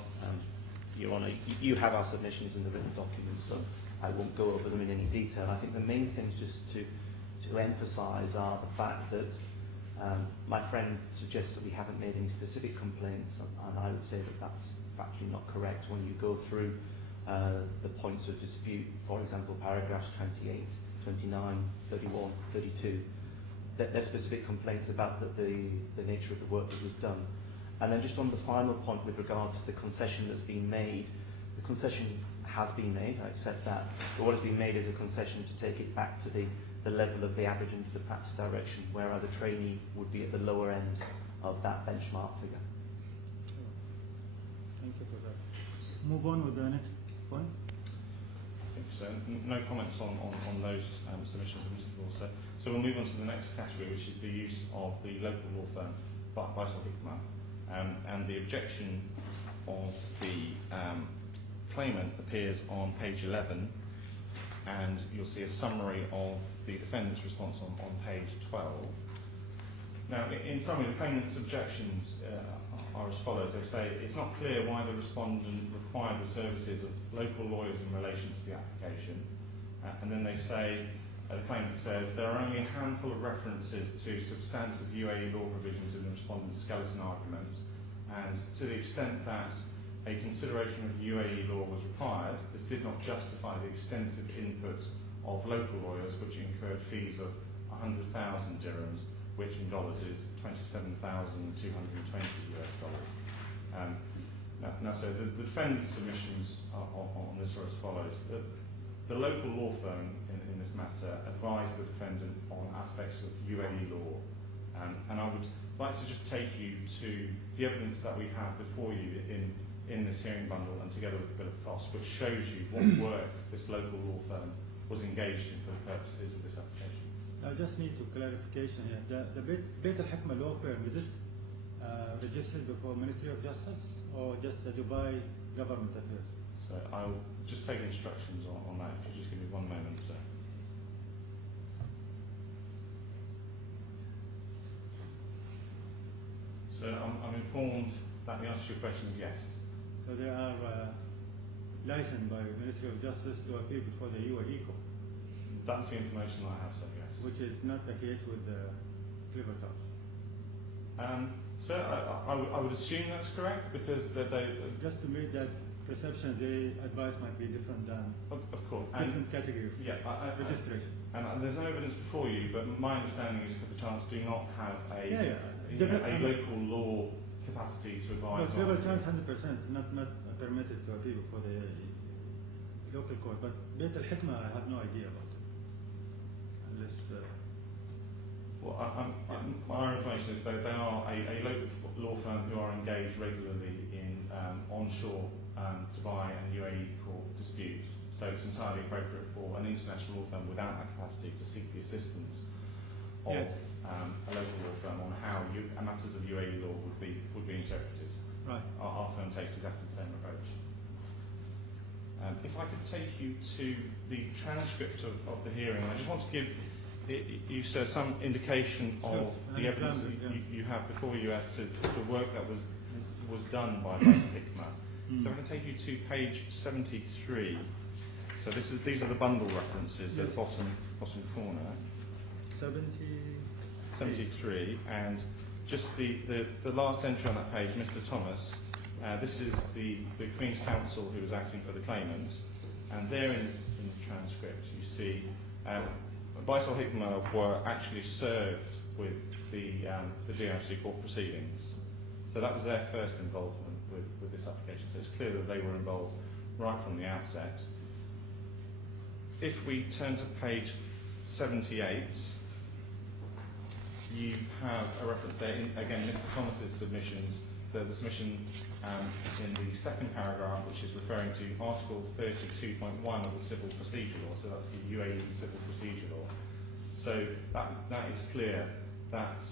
Your Honour, you have our submissions in the written documents, so I won't go over them in any detail. I think the main things just to emphasise are the fact that My friend suggests that we haven't made any specific complaints, and I would say that that's factually not correct. When you go through the points of dispute, for example, paragraphs 28, 29, 31, 32, there's specific complaints about the nature of the work that was done. And then just on the final point with regard to the concession that's been made, the concession has been made, I accept that, but what has been made is a concession to take it back to the level of the average into the practice direction, whereas a trainee would be at the lower end of that benchmark figure. Thank you for that. Move on with the next point. So no comments on those submissions of Mr. Borsa. So we'll move on to the next category, which is the use of the local law firm, Baisal Hikmah, and the objection of the claimant appears on page 11, and you'll see a summary of the defendant's response on page 12. Now, in summary, the claimant's objections are as follows. They say it's not clear why the respondent required the services of local lawyers in relation to the application. And then they say, the claimant says, there are only a handful of references to substantive UAE law provisions in the respondent's skeleton argument, and to the extent that a consideration of UAE law was required, this did not justify the extensive input of local lawyers, which incurred fees of 100,000 dirhams, which in dollars is $27,220 US dollars. Now, so the defendant's submissions on this are as follows. The local law firm in this matter advised the defendant on aspects of UAE law, and I would like to just take you to the evidence that we have before you in this hearing bundle and together with the bill of costs, which shows you what work this local law firm was engaged in for the purposes of this application. I just need to clarification here. The Beit al-Hikmah law firm, is it registered before Ministry of Justice or just the Dubai Government Affairs? So I'll just take instructions on that, if you just give me 1 moment, sir. So I'm informed that the answer to your question is yes. So they are licensed by Ministry of Justice to appear before the UAE court. That's the information I have, sir, yes. Which is not the case with the Clivertops. Sir, I would assume that's correct, because they just to make that perception, the advice might be different than of course different category of registration. And there's no evidence before you, but my understanding is Clivertops do not have a local law capacity to advise. But Clivertops 100% not permitted to appear before the local court. But Beit al-Hikmah, I have no idea about it. Unless. Well, our information is that they are a local law firm who are engaged regularly in onshore Dubai and UAE court disputes. So it's entirely appropriate for an international law firm without that capacity to seek the assistance of a local law firm on how matters of UAE law would be interpreted. Right. Our firm takes exactly the same approach. If I could take you to the transcript of the hearing, I just want to give you, sir, some indication of the evidence that you have before you as to the work that was done by Baisal Hikmah. So I can take you to page 73. So these are the bundle references at the bottom corner. 73, and just the last entry on that page, Mr. Thomas. This is the Queen's Counsel who was acting for the claimant, and there in the transcript you see Baisal Hikmah were actually served with the DRC court proceedings. So that was their first involvement with this application. So it's clear that they were involved right from the outset. If we turn to page 78, you have a reference there, again, Mr. Thomas's submissions, the submission in the second paragraph, which is referring to Article 32.1 of the Civil Procedure Law, so that's the UAE Civil Procedure Law. So that is clear that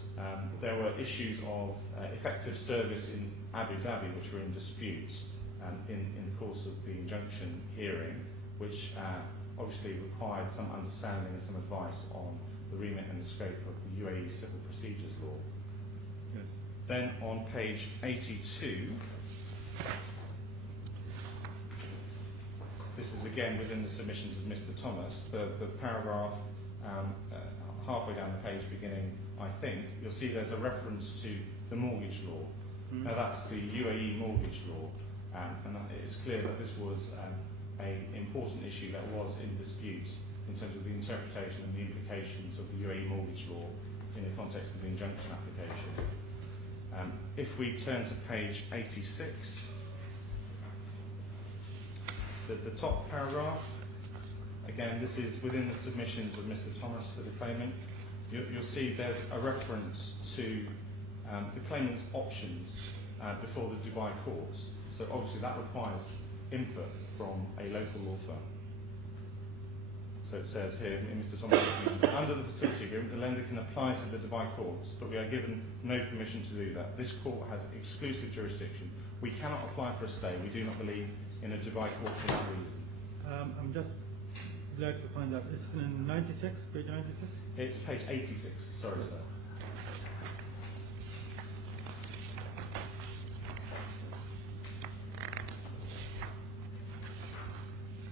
there were issues of effective service in Abu Dhabi which were in dispute in the course of the injunction hearing, which obviously required some understanding and some advice on the remit and the scope of the UAE Civil Procedures Law. Yes. Then on page 82, this is again within the submissions of Mr. Thomas, the paragraph halfway halfway down the page, beginning, I think, you'll see there's a reference to the mortgage law. Now that's the UAE mortgage law, and it's clear that this was an important issue that was in dispute in terms of the interpretation and the implications of the UAE mortgage law in the context of the injunction application. If we turn to page 86, the top paragraph, again, this is within the submissions of Mr. Thomas for the claimant. You'll see there's a reference to the claimant's options before the Dubai courts. So obviously that requires input from a local law firm. So it says here in Mr. Thomas' under the facility agreement, the lender can apply to the Dubai courts, but we are given no permission to do that. This court has exclusive jurisdiction. We cannot apply for a stay. We do not believe in a Dubai court for that reason. I'm just glad to find that. It's in 96, page 96? It's page 86, sorry sir.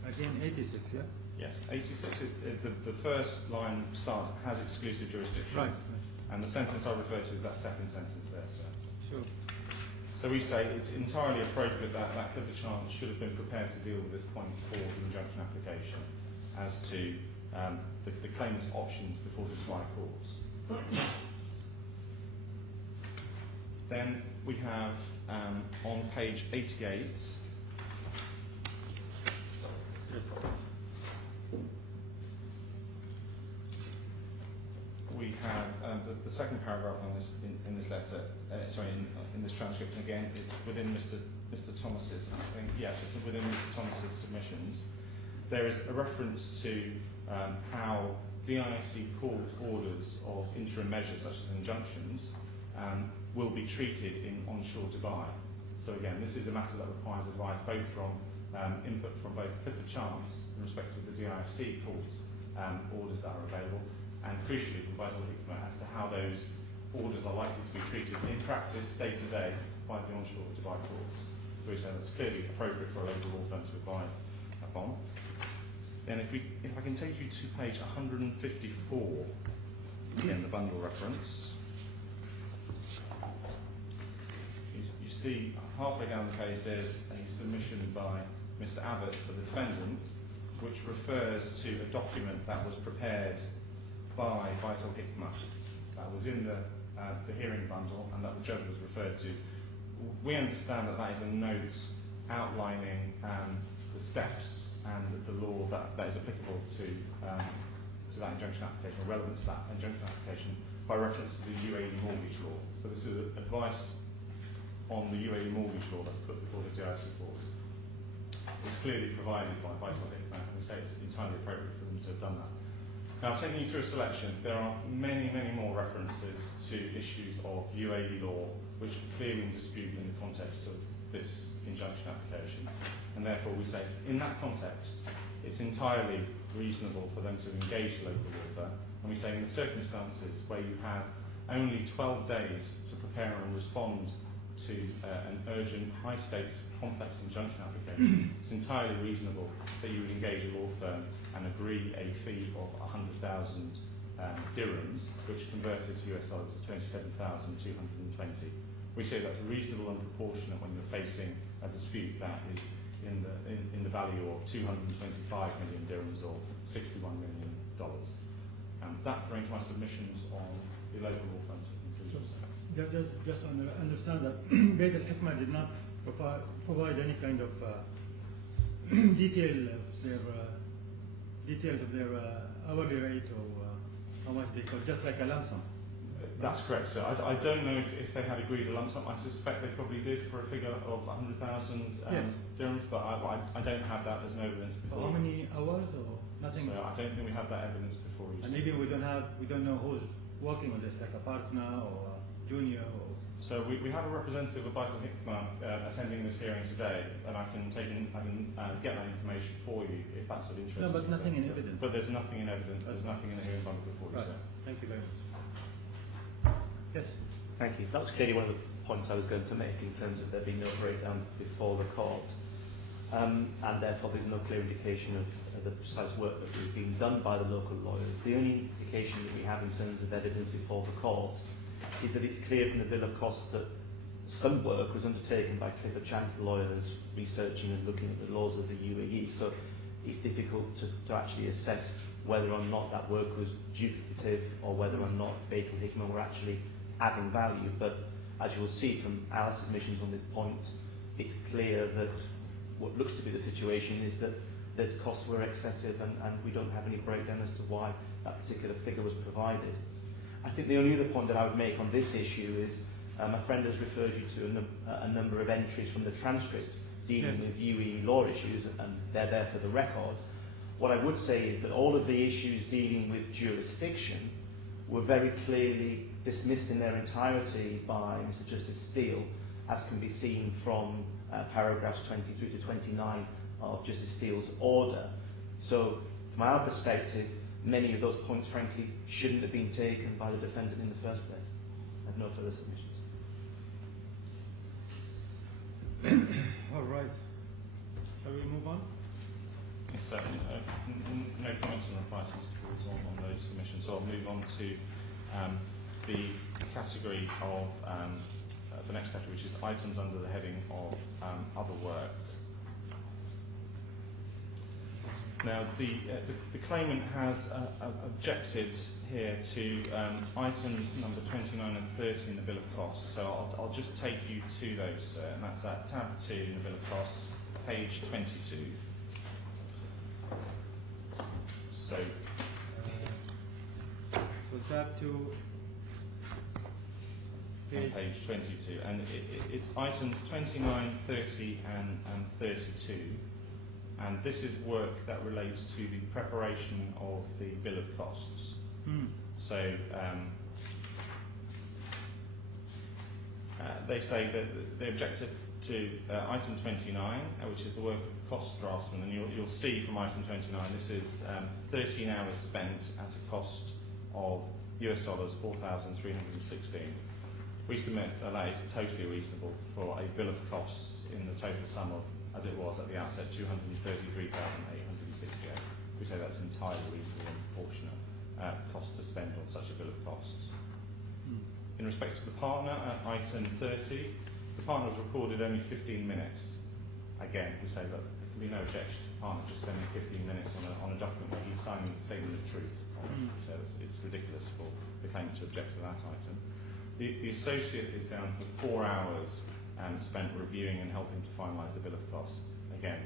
Again, 86, yeah? Yes, 86 is the first line starts, has exclusive jurisdiction. Right. And the sentence I refer to is that second sentence there, sir. Sure. So we say it's entirely appropriate that Clifford Chance should have been prepared to deal with this point before the injunction application as to the claimant's options before the Dubai courts. Then we have on page 88, we have the second paragraph on this in this letter. In this transcript. And again, it's within Mr. Thomas's. I think yes, it's within Mr. Thomas's submissions. There is a reference to how DIFC court orders of interim measures, such as injunctions, will be treated in onshore Dubai. So again, this is a matter that requires advice both from input from both Clifford Chance in respect to the DIFC court's orders that are available, and crucially from Basil Hikmah as to how those orders are likely to be treated in practice day to day by the onshore Dubai courts. So we say that's clearly appropriate for a local law firm to advise upon. Then if I can take you to page 154, again the bundle reference, you see halfway down the page there's a submission by Mr. Abbott, the defendant, which refers to a document that was prepared by Vital Hikmah that was in the hearing bundle and that the judge was referred to. We understand that is a note outlining the steps and the law that is applicable to that injunction application, or relevant to that injunction application, by reference to the UAE mortgage law. So this is advice on the UAE mortgage law that's put before the DIFC courts. It's clearly provided by Vital Hikmah, and we say it's entirely appropriate for them to have done that. Now, I've taken you through a selection. There are many, many more references to issues of UAE law, which are clearly in dispute in the context of this injunction application. And therefore, we say, in that context, it's entirely reasonable for them to engage the local law firm. And we say, in the circumstances where you have only 12 days to prepare and respond to an urgent, high-stakes, complex injunction application, it's entirely reasonable that you would engage a law firm and agree a fee of 100,000 dirhams, which converted to US dollars is 27,220. We say that's reasonable and proportionate when you're facing a dispute that is in the value of 225 million dirhams or $61 million. That brings my submissions on the local law firm to conclusion. Just understand that Basil Hikmah did not provide any kind of details of their hourly rate or how much they cost, just like a lump sum. That's correct, sir. I don't know if they had agreed a lump sum. I suspect they probably did for a figure of 100,000 dirhams, but I don't have that. There's no evidence before. How many hours or nothing? So I don't think we have that evidence before you. And even we don't know who's working on this, like a partner or a junior or. So we have a representative of Basil Hikmah attending this hearing today, and I can get that information for you if that's of interest. No, but to you, nothing sir. in evidence. But there's nothing in evidence. There's nothing in the hearing bundle before you, Right. sir. Thank you very much. Yes. Thank you. That was clearly one of the points I was going to make in terms of there being no breakdown before the court. and therefore there's no clear indication of the precise work that was being done by the local lawyers. The only indication that we have in terms of evidence before the court is that it's clear from the bill of costs that some work was undertaken by Clifford Chance lawyers researching and looking at the laws of the UAE, so it's difficult to actually assess whether or not that work was duplicative or whether or not Baker Hickman were actually adding value. But as you will see from our submissions on this point, it's clear that what looks to be the situation is that the costs were excessive, and we don't have any breakdown as to why that particular figure was provided. I think the only other point that I would make on this issue is my friend has referred you to a number of entries from the transcript dealing with UAE law issues, and they're there for the records. What I would say is that all of the issues dealing with jurisdiction were very clearly dismissed in their entirety by Mr. Justice Steele, as can be seen from paragraphs 23 to 29 of Justice Steele's order. So, from our perspective, many of those points, frankly, shouldn't have been taken by the defendant in the first place. I have no further submissions. All right. Shall we move on? Yes, sir. No comments and replies to Mr. Woods on those submissions. So I'll move on to the category of the next category, which is items under the heading of other work. Now, the claimant has objected here to items number 29 and 30 in the Bill of Costs. So I'll just take you to those, sir, and that's at tab 2 in the Bill of Costs, page 22. So tab 2, page 22, and it's items 29, 30 and 32. And this is work that relates to the preparation of the Bill of Costs. So they say that they objected to item 29, which is the work of the cost draftsman, and you'll see from item 29 this is 13 hours spent at a cost of US dollars 4,316. We submit that is totally reasonable for a bill of costs in the total sum of, as it was at the outset, 233,868. We say that's entirely reasonable and proportionate cost to spend on such a bill of costs. In respect to the partner, at item 30, the partner was recorded only 15 minutes. Again, we say that there can be no objection to the partner just spending 15 minutes on a document where he's signing the statement of truth. We say it's ridiculous for the claimant to object to that item. The associate is down for 4 hours spent reviewing and helping to finalise the bill of costs. Again,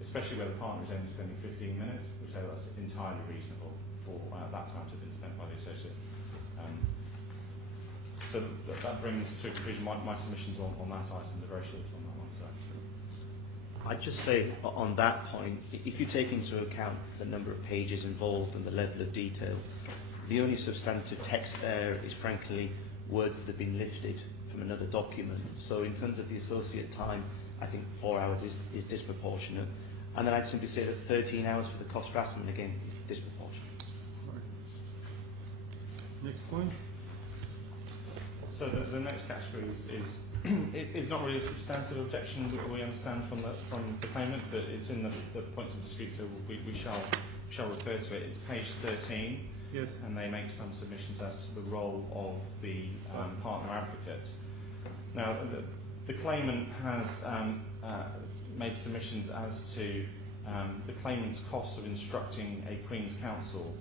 especially where the partner is only spending 15 minutes, we say that's entirely reasonable for that time to have been spent by the associate. So that brings to a conclusion my submissions on that item. They're very short on that one, sir. I'd just say on that point, if you take into account the number of pages involved and the level of detail, the only substantive text there is frankly words that have been lifted from another document. So in terms of the associate time, I think 4 hours is disproportionate. And then I'd simply say that 13 hours for the cost draftsman, again, is disproportionate. Next point. So the next category is not really a substantive objection that we understand from the claimant, but it's in the points of dispute, so we shall refer to it. It's page 13. Yes. And they make some submissions as to the role of the partner advocate. Now, the claimant has made submissions as to the claimant's cost of instructing a Queen's Counsel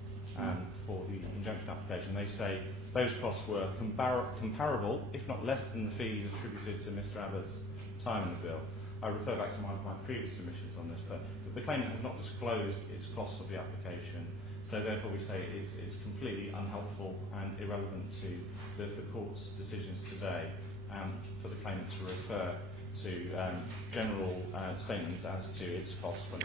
for the injunction application. They say those costs were comparable, if not less than the fees attributed to Mr. Abbott's time in the bill. I refer back to my previous submissions on this, that the claimant has not disclosed its costs of the application. So therefore we say it's completely unhelpful and irrelevant to the court's decisions today for the claimant to refer to general statements as to its costs when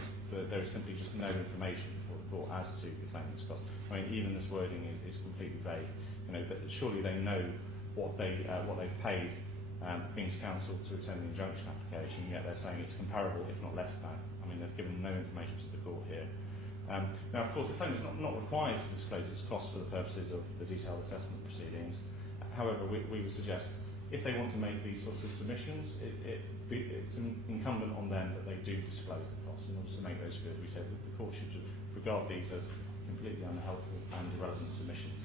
there is simply just no information before the court as to the claimant's costs. I mean, even this wording is completely vague. You know, surely they know what they've paid Queen's Counsel to attend the injunction application, yet they're saying it's comparable, if not less than. I mean, they've given no information to the court here. Now, of course, the claimant is not required to disclose its costs for the purposes of the detailed assessment proceedings. However, we would suggest if they want to make these sorts of submissions, it's incumbent on them that they do disclose the costs in order to make those good. We said that the court should regard these as completely unhelpful and irrelevant submissions.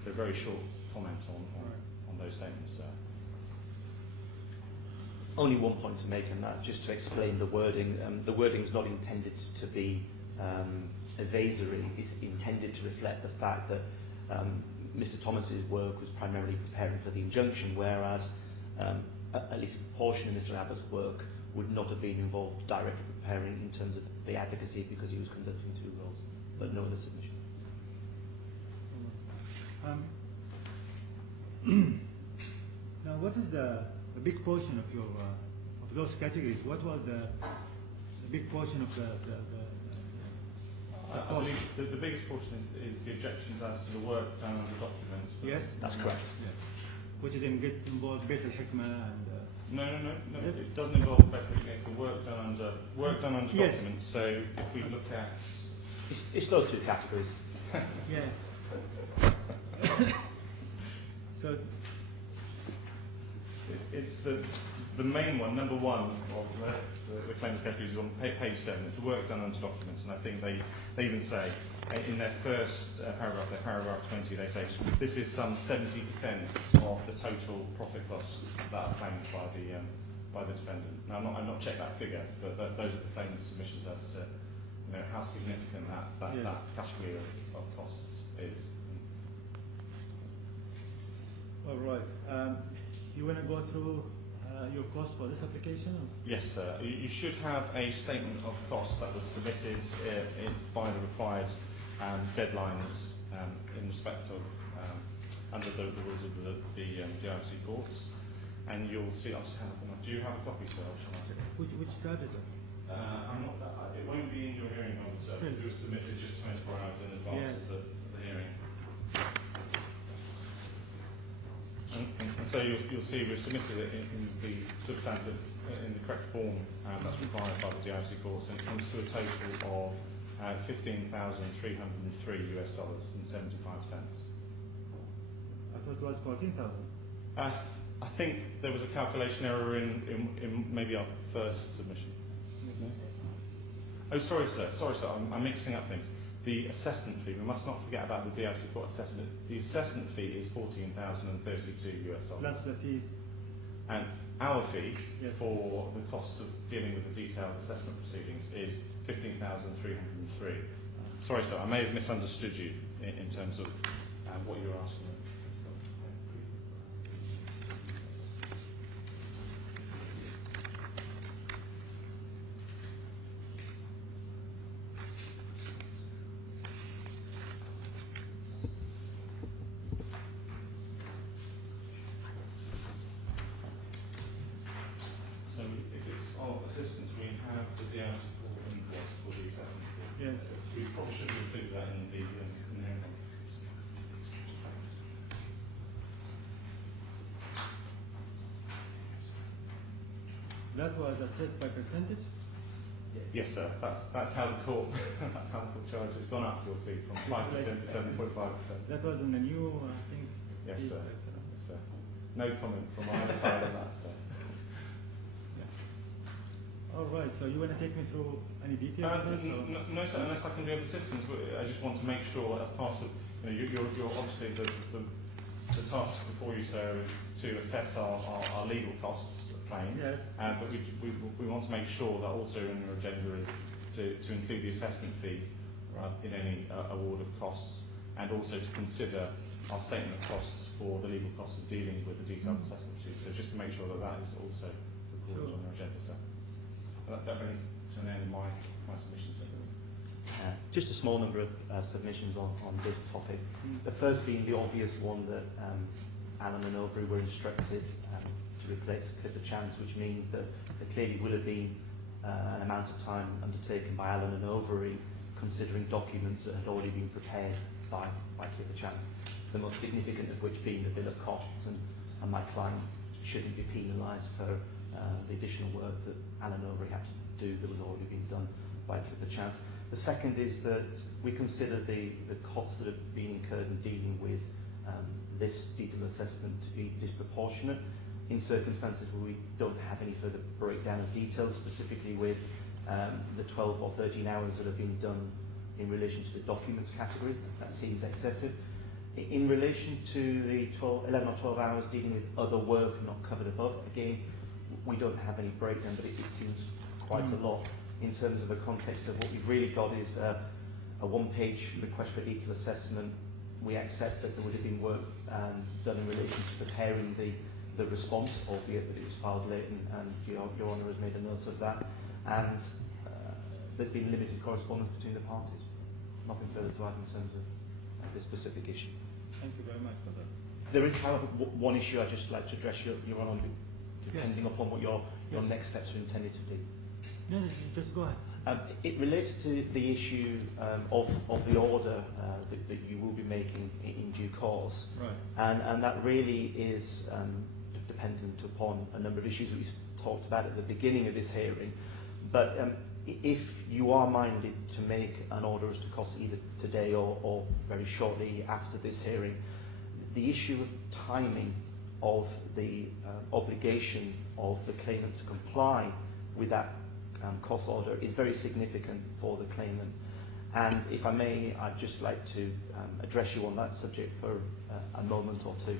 So a very short comment on those statements, sir. Only one point to make on that, just to explain the wording. The wording is not intended to be advisory. It's intended to reflect the fact that Mr. Thomas's work was primarily preparing for the injunction, whereas at least a portion of Mr. Abbott's work would not have been involved directly preparing in terms of the advocacy because he was conducting two roles, but no other submission. Now, what is the big portion of your of those categories? What was the big portion of the I believe the biggest portion is the objections as to the work done on the document. Yes, that's correct. Yeah. Which is involved Beit al-Hikmah and. No. It doesn't involve basically against the work done under Yes. documents. So if we look at, It's those two categories. Yeah. So it's the main one, number one of the claims categories is on page 7. It's the work done under documents, and I think they even say in their first paragraph, their paragraph 20, they say this is some 70% of the total profit costs that are claimed by the defendant. Now, I've not checked that figure, but those are the claimant's submissions as to how significant that category of costs is. all right. You want to go through your cost for this application? Or? Yes, sir. You should have a statement of costs that was submitted by the required deadlines in respect of under the rules of the DRC courts, and you'll see. I'll just have a. Do you have a copy, sir? Shall I take it? Which tab is it? I'm not. It won't be in your hearing notes, sir, because it was submitted just 24 hours in advance of the hearing. And so you'll see we've submitted it in the substantive, in the correct form that's required by the DRC courts, and it comes to a total of $15,303 and 75 cents. I thought it was 14,000. I think there was a calculation error in maybe our first submission. Oh, sorry, sir. I'm mixing up things. The assessment fee, we must not forget about the DRC court assessment. The assessment fee is $14,032. Plus the fees. And our fees Yes. for the costs of dealing with the detailed assessment proceedings is $15,303. Sorry, sir, I may have misunderstood you in terms of what you were asking. Assistance, we have the DRC court invoice for the assessment. Yes. We probably should include that in the That was assessed by percentage? Yes, sir. That's how the court that's how the court charge has gone up. You'll see from 5% to 7.5%. That was in the new, I think. Yes, sir. Yes, sir. No comment from either side on that, sir. All right, so you want to take me through any details of this? No, sir, unless I can be of assistance. I just want to make sure, as part of, you're obviously the task before you, sir, is to assess our legal costs claim. Yes. But we want to make sure that also in your agenda is to include the assessment fee in any award of costs, and also to consider our statement of costs for the legal costs of dealing with the detailed assessment fee. So just to make sure that is also recorded on your agenda, sir. That brings to an end my submission, sir. Just a small number of submissions on this topic. The first being the obvious one that Alan and Overy were instructed to replace Clipper Chance, which means that there clearly will have been an amount of time undertaken by Alan and Overy considering documents that had already been prepared by Clipper Chance. The most significant of which being the bill of costs, and my client shouldn't be penalised for the additional work that Alan Overy had to do that was already being done by Clipper Chance. The second is that we consider the costs that have been incurred in dealing with this detailed assessment to be disproportionate in circumstances where we don't have any further breakdown of details, specifically with the 12 or 13 hours that have been done in relation to the documents category. That seems excessive. In relation to the 11 or 12 hours dealing with other work not covered above, again, we don't have any breakdown, but it seems quite a lot in terms of a context of what we've really got is a one-page request for detailed assessment. We accept that there would have been work done in relation to preparing the response, albeit that it was filed late, and Your Honour has made a note of that. And there's been limited correspondence between the parties. Nothing further to add in terms of this specific issue. Thank you very much for that. There is, however, one issue I'd just like to address, Your Honour, depending upon what your next steps are intended to be. No, just go ahead. It relates to the issue of the order that you will be making in due course. Right. And that really is dependent upon a number of issues that we talked about at the beginning of this hearing. But if you are minded to make an order as to cost either today or very shortly after this hearing, the issue of timing of the obligation of the claimant to comply with that cost order is very significant for the claimant. And if I may, I'd just like to address you on that subject for a moment or two.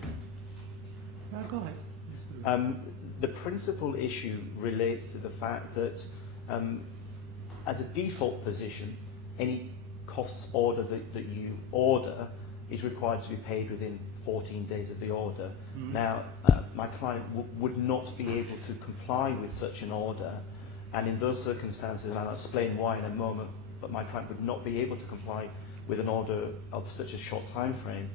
Go ahead. The principal issue relates to the fact that as a default position, any costs order that you order is required to be paid within 14 days of the order. Mm-hmm. Now, my client would not be able to comply with such an order, and in those circumstances, and I'll explain why in a moment, but my client would not be able to comply with an order of such a short time frame.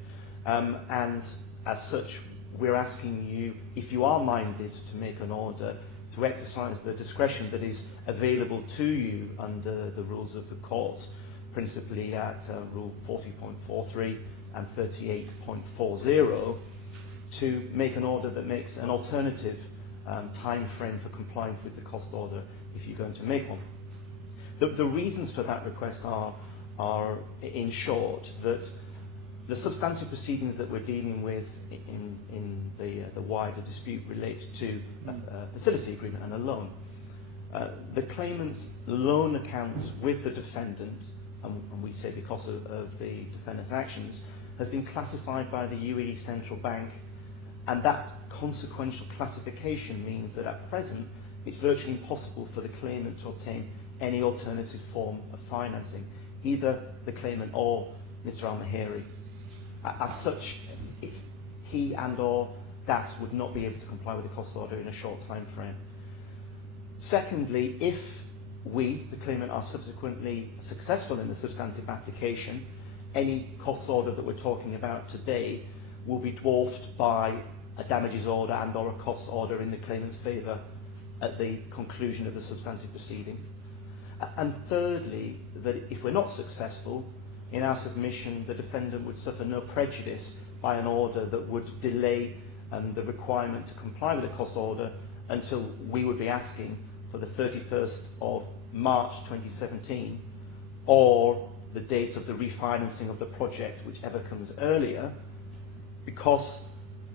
And as such, we're asking you, if you are minded to make an order, to exercise the discretion that is available to you under the rules of the court, principally at Rule 40.43 and 38.40, to make an order that makes an alternative time frame for compliance with the cost order if you're going to make one. The reasons for that request are in short, that the substantive proceedings that we're dealing with in the wider dispute relate to a facility agreement and a loan. The claimant's loan account with the defendant, and we say because of the defendant's actions, has been classified by the UAE Central Bank, and that consequential classification means that at present it's virtually impossible for the claimant to obtain any alternative form of financing, either the claimant or Mr. Al-Mahiri. As such, he and or DAS would not be able to comply with the cost order in a short time frame. Secondly, if we, the claimant, are subsequently successful in the substantive application, any cost order that we're talking about today will be dwarfed by a damages order and or a cost order in the claimant's favour at the conclusion of the substantive proceedings. And thirdly, that if we're not successful in our submission, the defendant would suffer no prejudice by an order that would delay the requirement to comply with the cost order until we would be asking for the 31st of March 2017 or the date of the refinancing of the project, whichever comes earlier, because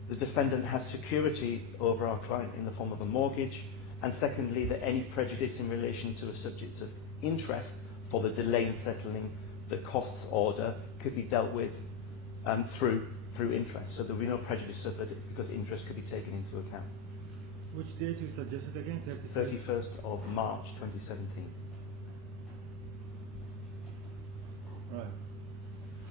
the defendant has security over our client in the form of a mortgage, and secondly, that any prejudice in relation to the subjects of interest for the delay in settling the costs order could be dealt with through interest. So there will be no prejudice suffered because interest could be taken into account. Which date you suggested again? 31st of March 2017. Right.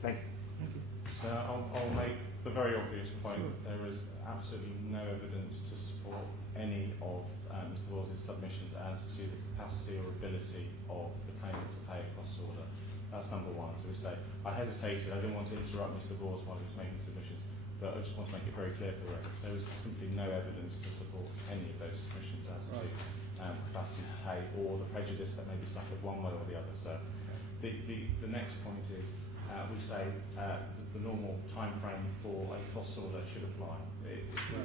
Thank you. Thank you. So I'll make the very obvious point. There is absolutely no evidence to support any of Mr. Walls's submissions as to the capacity or ability of the claimant to pay a cost order. That's number one. So we say, I hesitated, I didn't want to interrupt Mr. Walls while he was making submissions, but I just want to make it very clear for the record. There is simply no evidence to support any of those submissions as to capacity to pay or the prejudice that may be suffered one way or the other. So the next point is, we say the normal time frame for a cost order should apply.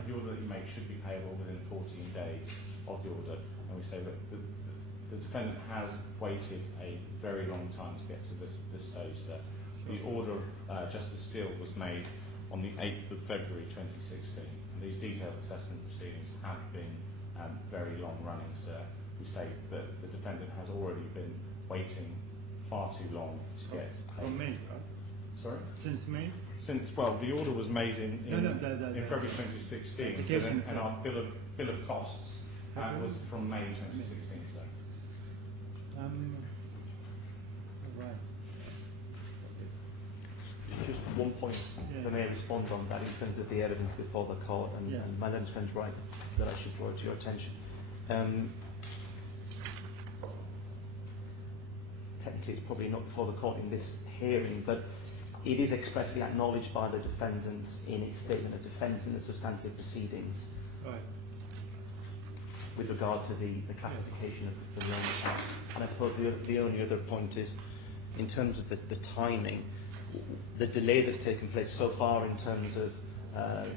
The order that you make should be payable within 14 days of the order, and we say that the defendant has waited a very long time to get to this stage. So the order of Justice Steele was made on the 8th of February 2016. And these detailed assessment proceedings have been very long running, sir. We say that the defendant has already been waiting far too long to get From May, right? Sorry? Since May? Since, well, the order was made in February 2016, so then, and our bill of costs was from May 2016, sir. Right. Just one point, if I may respond on that in terms of the evidence before the court, and, Yes. and my learned friend's right that I should draw it to your attention. Technically, it's probably not before the court in this hearing, but it is expressly acknowledged by the defendant in its statement of defence in the substantive proceedings Right. with regard to the classification of the loan. And I suppose the only other point is, in terms of the timing, the delay that's taken place so far in terms of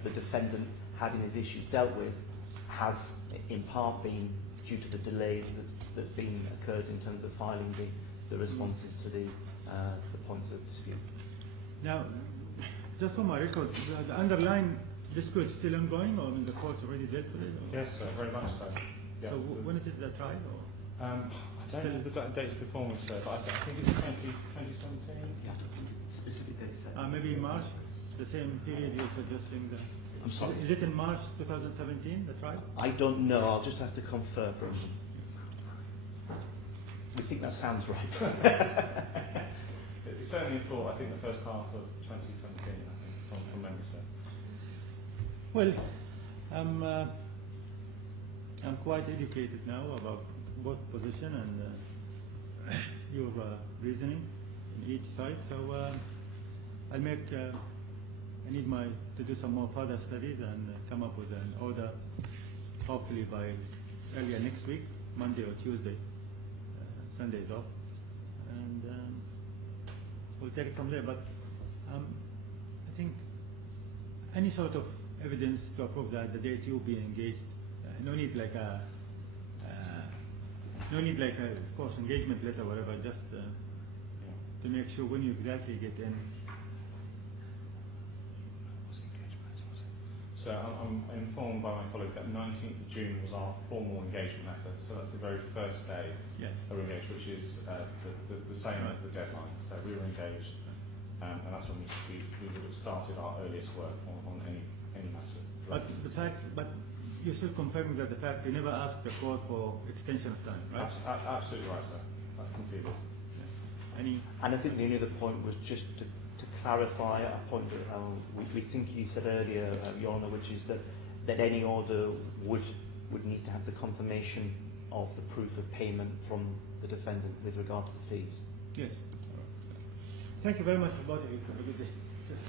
the defendant having his issues dealt with has in part been due to the delays that's been occurred in terms of filing the responses to the points of dispute. Now, just for my record, the underlying dispute is still ongoing, or the court already dealt with it? Or? Yes, sir, very much so. Yeah. So when is it the trial? Or? I don't know the dates before me, sir, but I think it's 2017. You have to find specific dates. Maybe in March, the same period you're suggesting. I'm sorry. Is it in March 2017, the trial? I don't know. I'll just have to confer from them. We think that sounds right. It's certainly for, I think, the first half of 2017, I think, from memory, sir. Well, I'm quite educated now about both position and your reasoning in each side. So I'll make. I need to do some more further studies and come up with an order, hopefully by earlier next week, Monday or Tuesday. Sunday is off, and we'll take it from there. But I think any sort of evidence to prove that the date you'll be engaged, no need like a, of course, engagement letter, whatever, just to make sure when you exactly get in. So I'm informed by my colleague that 19th of June was our formal engagement letter, so that's the very first day that we're engaged, which is the same as the deadline. So we were engaged, and that's when we would have started our earliest work on any matter. But the fact, but you're still confirming that the fact you never asked the court for extension of time, right? Absolutely right, sir. I concede it. Any? And I think the only other point was just to clarify a point that we think you said earlier, Your Honour, which is that any order would need to have the confirmation of the proof of payment from the defendant with regard to the fees. Yes. Thank you very much for both of you. Have a good day.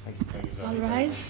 Thank you. Thank you, sir. All rise.